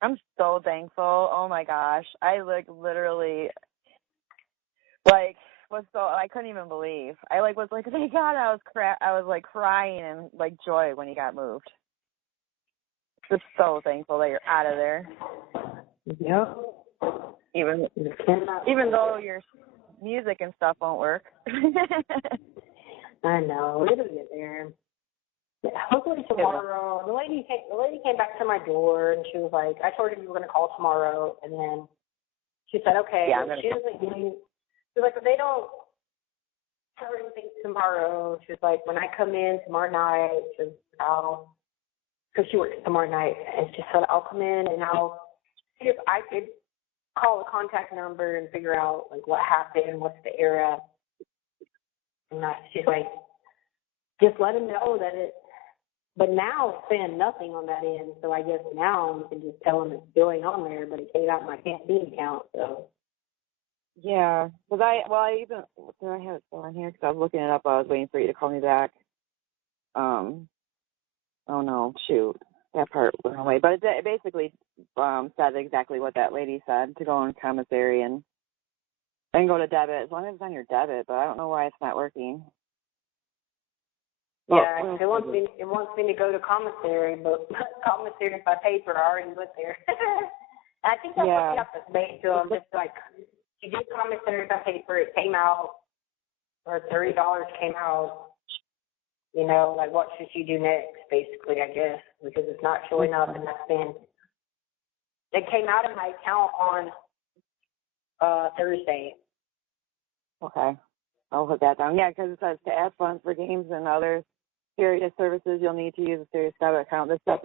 I'm so thankful. Oh my gosh. I literally was so, I couldn't even believe. I was like, thank God. I was like crying in like joy when he got moved. Just so thankful that you're out of there. Yep. Even though your music and stuff won't work. I know, it'll get there. Yeah, hopefully tomorrow. The lady came back to my door, and she was like, I told her you were going to call tomorrow, and then she said, okay. Yeah, she was like, if they don't cover anything tomorrow, she was like, when I come in tomorrow night, because she works tomorrow night, and she said, I'll come in and I'll see if I could call a contact number and figure out like what happened, what's the era. And she's like, just let him know that but now it's saying nothing on that end, so I guess now you can just tell him it's going on there, but it came out in my can't see account, so. Yeah, because I have it still on here because I was looking it up. I was waiting for you to call me back. Oh no, shoot, that part went away. But it basically said exactly what that lady said, to go on commissary and go to debit, as long as it's on your debit. But I don't know why it's not working. Yeah, it wants me to go to commissary, but commissary by paper, I already went there. I think that's what you have to say to them. Just like, you did commissary by paper, it came out, or $30 came out. You know, like, what should you do next, basically, I guess, because it's not showing up, and that's been, it came out of my account on Thursday. Okay. I'll put that down. Yeah, because it says to add funds for games and other serious services, you'll need to use a serious debit account. This is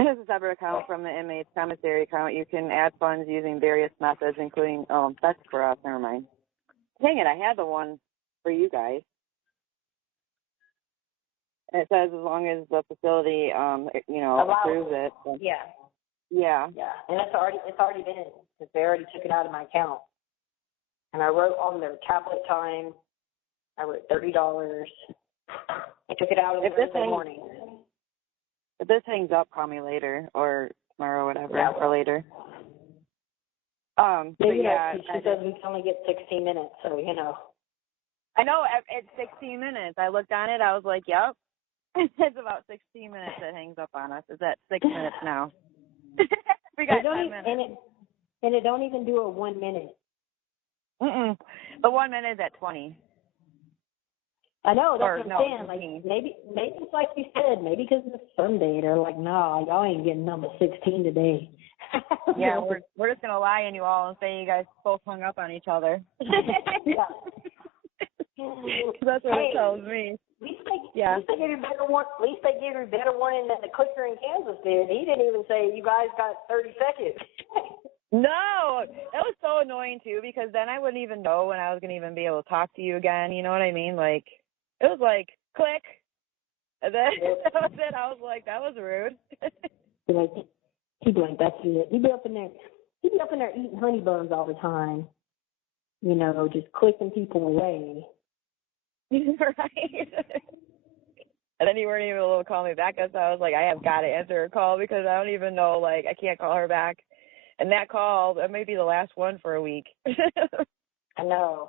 a separate account from the inmate's commissary account. You can add funds using various methods, including, that's for us, never mind. Dang it, I had the one for you guys. And it says as long as the facility, approves it. So. Yeah. Yeah. Yeah, and it's already been, because they already took it out of my account. And I wrote on their tablet time, I wrote $30. I took it out of Thursday morning. If this hangs up, call me later, or tomorrow, whatever, or later. Maybe she says we can only get 16 minutes, so, you know. I know, it's 16 minutes. I looked on it, I was like, yep. It's about 16 minutes it hangs up on us. It's at 6 minutes now. We got 10 minutes. And it don't even do a 1 minute. The 1 minute is at 20. I know, that's what I'm saying. Like, maybe it's like you said, maybe because it's Sunday, they're like, no, y'all ain't getting number 16 today. Yeah, we're just going to lie on you all and say you guys both hung up on each other. Yeah. That's what it tells me. At least they gave you a better warning than the clicker in Kansas did. He didn't even say, you guys got 30 seconds. No, that was so annoying, too, because then I wouldn't even know when I was going to even be able to talk to you again. You know what I mean? Like, it was like, click. And then that was it. I was like, that was rude. He'd be like, that's it. He'd be up in there eating honey buns all the time. You know, just clicking people away. Right. And then you weren't even able to call me back. So I was like, I have got to answer her call because I don't even know, like, I can't call her back. And that call, that may be the last one for a week. I know.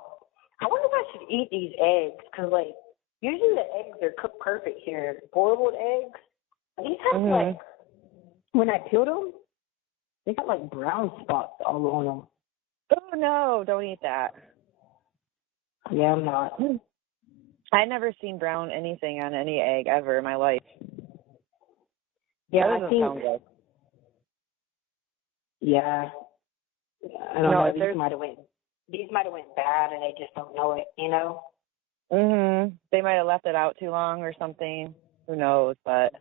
I wonder if I should eat these eggs because, like, usually the eggs are cooked perfect here. Boiled eggs. These have, like, when I peeled them, they got, like, brown spots all on them. Oh, no, don't eat that. Yeah, I'm not. I've never seen brown anything on any egg ever in my life. Yeah, That I doesn't think. sound good. Yeah, I don't No, know. if These there's might have went bad, and they just don't know it. You know. they might have left it out too long or something. Who knows? But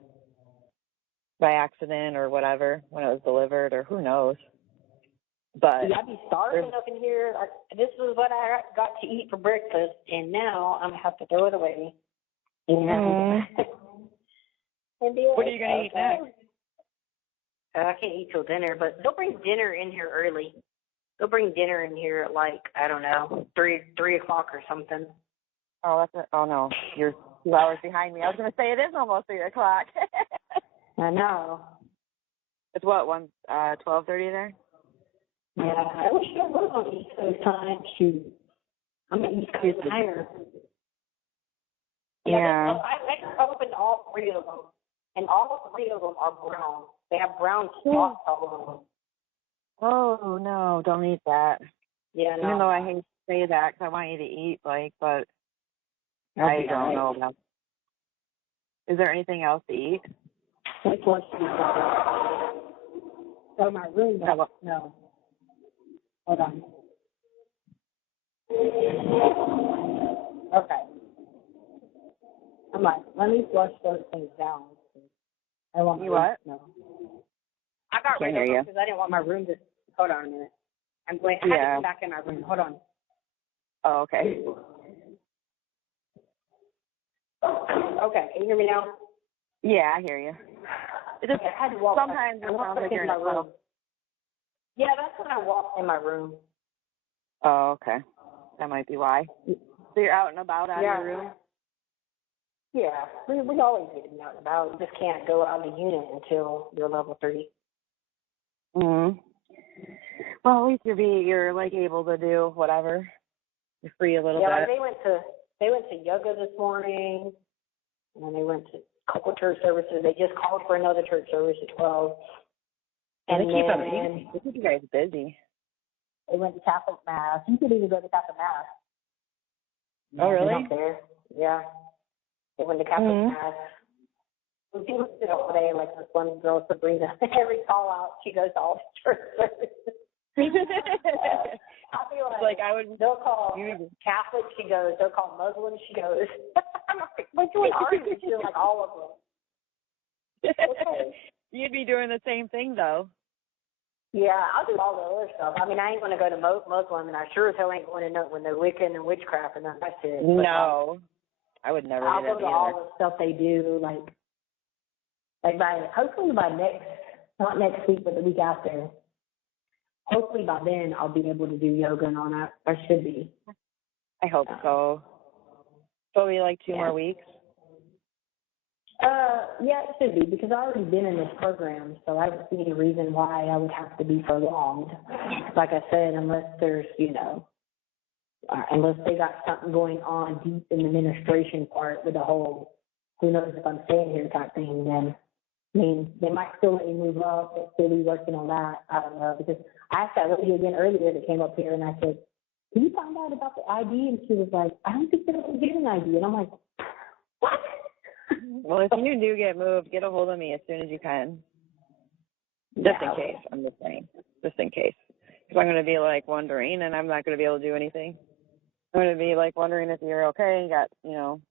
by accident or whatever when it was delivered, or who knows. But See, I'd be starving up in here. This is what I got to eat for breakfast, and now I'm gonna have to throw it away. And, and be like, what are you gonna eat next? I can't eat till dinner, but they'll bring dinner in here early. They'll bring dinner in here at like, I don't know, 3 o'clock or something. Oh, oh no, you're 2 hours behind me. I was gonna say it is almost 3 o'clock. I know. It's what 12:30 there. Yeah, I wish I was on East Coast time. Shoot, I'm an East Coast hire. Yeah. I opened all 3 of them, and all 3 of them are brown. They have brown spots all over them. Oh no, don't eat that. Yeah, no. Even though I hate to say that, 'cause I want you to eat, like, but I don't know about. Is there anything else to eat? Like what? So my room. No. Hold on. Okay. I'm like, let me flush those things down. I want You what? No. I got rid of them because I didn't want my room to. Hold on a minute. I'm going. I have to come back in my room. Hold on. Oh, okay. Okay. Can you hear me now? Yeah, I hear you. It just, I had to walk. sometimes it sounds like you're in a room. Yeah, that's when I walked in my room. Oh, okay. That might be why. So you're out and about out of your room? Yeah, we always get to be out and about. You just can't go out of the unit until you're level 3. Well, at least you're like able to do whatever. You're free a little bit. Yeah, like they went to yoga this morning, and then they went to a couple church services. They just called for another church service at 12. And they keep you guys busy. They went to Catholic Mass. You could even go to Catholic Mass. Oh, really? Up there. Yeah. They went to Catholic Mass. We people sit all day, like this one girl, Sabrina. Every call out, she goes to all the church services. I feel like they'll call Catholic, she goes. They'll call Muslim, she goes. I'm like, which one are you? She's like all of them. Okay. You'd be doing the same thing, though. Yeah, I'll do all the other stuff. I mean, I ain't going to go to Muslim, and I sure as hell ain't going to know when they're Wiccan and witchcraft and that shit. No, I would never I'll do that go to either. all the stuff they do, hopefully by not next week, but the week after. Hopefully by then I'll be able to do yoga and all that. I should be. I hope so. So it'll be like 2 more weeks? Yeah, it should be, because I've already been in this program, so I don't see any reason why I would have to be prolonged. Like I said, unless there's, unless they got something going on deep in the administration part with the whole, who knows if I'm staying here type thing, then, I mean, they might still let me move up, they'll still be working on that. I don't know, because I asked that lady again earlier that came up here, and I said, can you find out about the ID? And she was like, I don't think they're going to get an ID. And I'm like, what? Well, if you do get moved, get a hold of me as soon as you can. Just in case. I'm just saying. Just in case. Because I'm going to be, wondering, and I'm not going to be able to do anything. I'm going to be, wondering if you're okay, you got, you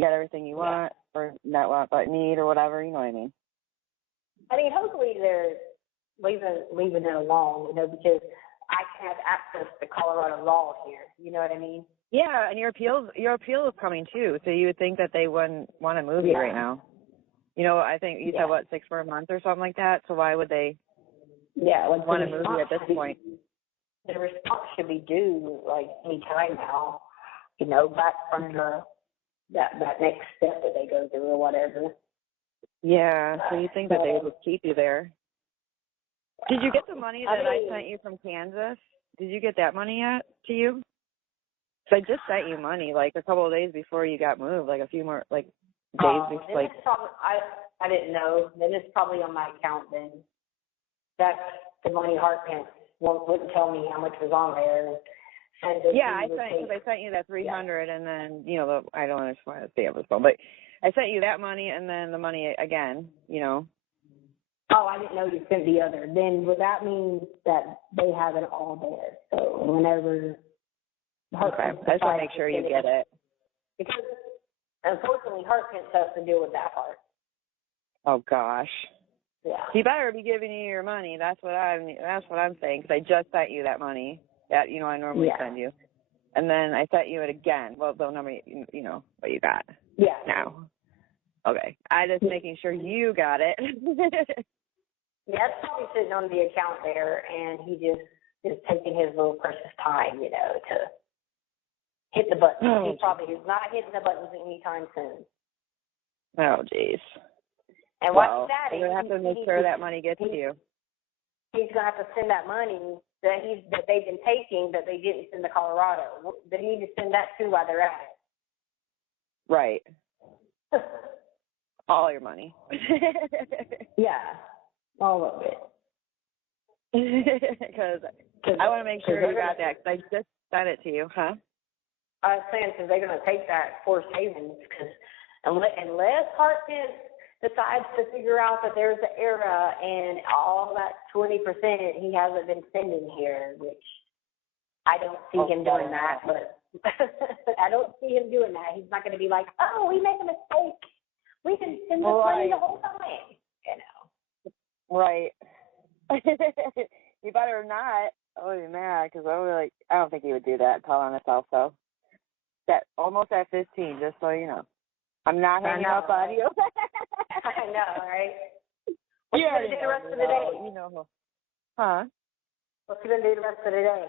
got everything you want, or not want, but need, or whatever, you know what I mean? I mean, hopefully they're leaving it alone, because I can have access to Colorado law here. You know what I mean? Yeah, and your appeal is coming too, so you would think that they wouldn't want to move you right now. I think you said, 6 for a month or something like that, so why would they want to move you at this point? The response should be due, any time now, back from that next step that they go through or whatever. Yeah, so you think that they would keep you there. Did you get the money that I sent you from Kansas? Did you get that money yet to you? So I just sent you money a couple of days before you got moved, a few more days before. I didn't know. Then it's probably on my account. Then that's the money Hartman wouldn't tell me how much was on there. And I sent you that $300, and then I don't understand why I stay on this phone, but I sent you that money and then the money again, you know. Oh, I didn't know you sent the other. Then would that mean that they have it all there? So whenever Okay. I just want to make sure you get it. Because unfortunately, Harkins has to deal with that part. Oh gosh. Yeah. He better be giving you your money. That's what I'm saying. Because I just sent you that money that I normally send you, and then I sent you it again. Well, the number you know what you got. Yeah. Now. Okay. I just making sure you got it. Yeah, it's probably sitting on the account there, and he just is taking his little precious time, to hit the buttons. Oh, He probably is not hitting the buttons anytime soon. Oh, jeez. And well, what's that? You're going to have to make sure that money gets to you. He's going to have to send that money that they've been taking that they didn't send to Colorado. They need to send that too while they're at it. Right. All your money. Yeah, all of it. Because I want to make sure you got that. Because I just sent it to you, huh? I was saying, because they're going to take that for savings. Because unless Harkins decides to figure out that there's an era and all that 20% he hasn't been spending here, which I don't see him doing that. But I don't see him doing that. He's not going to be like, oh, we made a mistake. We can spend this money the whole time. Right. You better not. I would be mad because I don't think he would do that. Tell on himself though. That almost at 15, just so you know. I'm not hanging up on you. I know, right? What you gonna do the rest of the day? Huh? What you gonna do the rest of the day?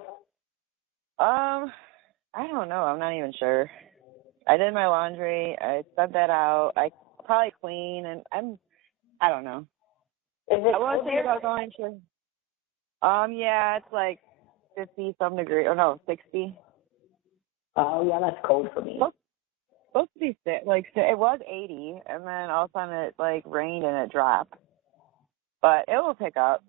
I don't know. I'm not even sure. I did my laundry. I sent that out. I probably clean, and I don't know. Is it I was thinking there? about going to. Yeah, it's like 50-some degree. Oh no, 60. Oh yeah, that's cold for me. Supposed to be it was 80, and then all of a sudden it rained and it dropped. But it will pick up.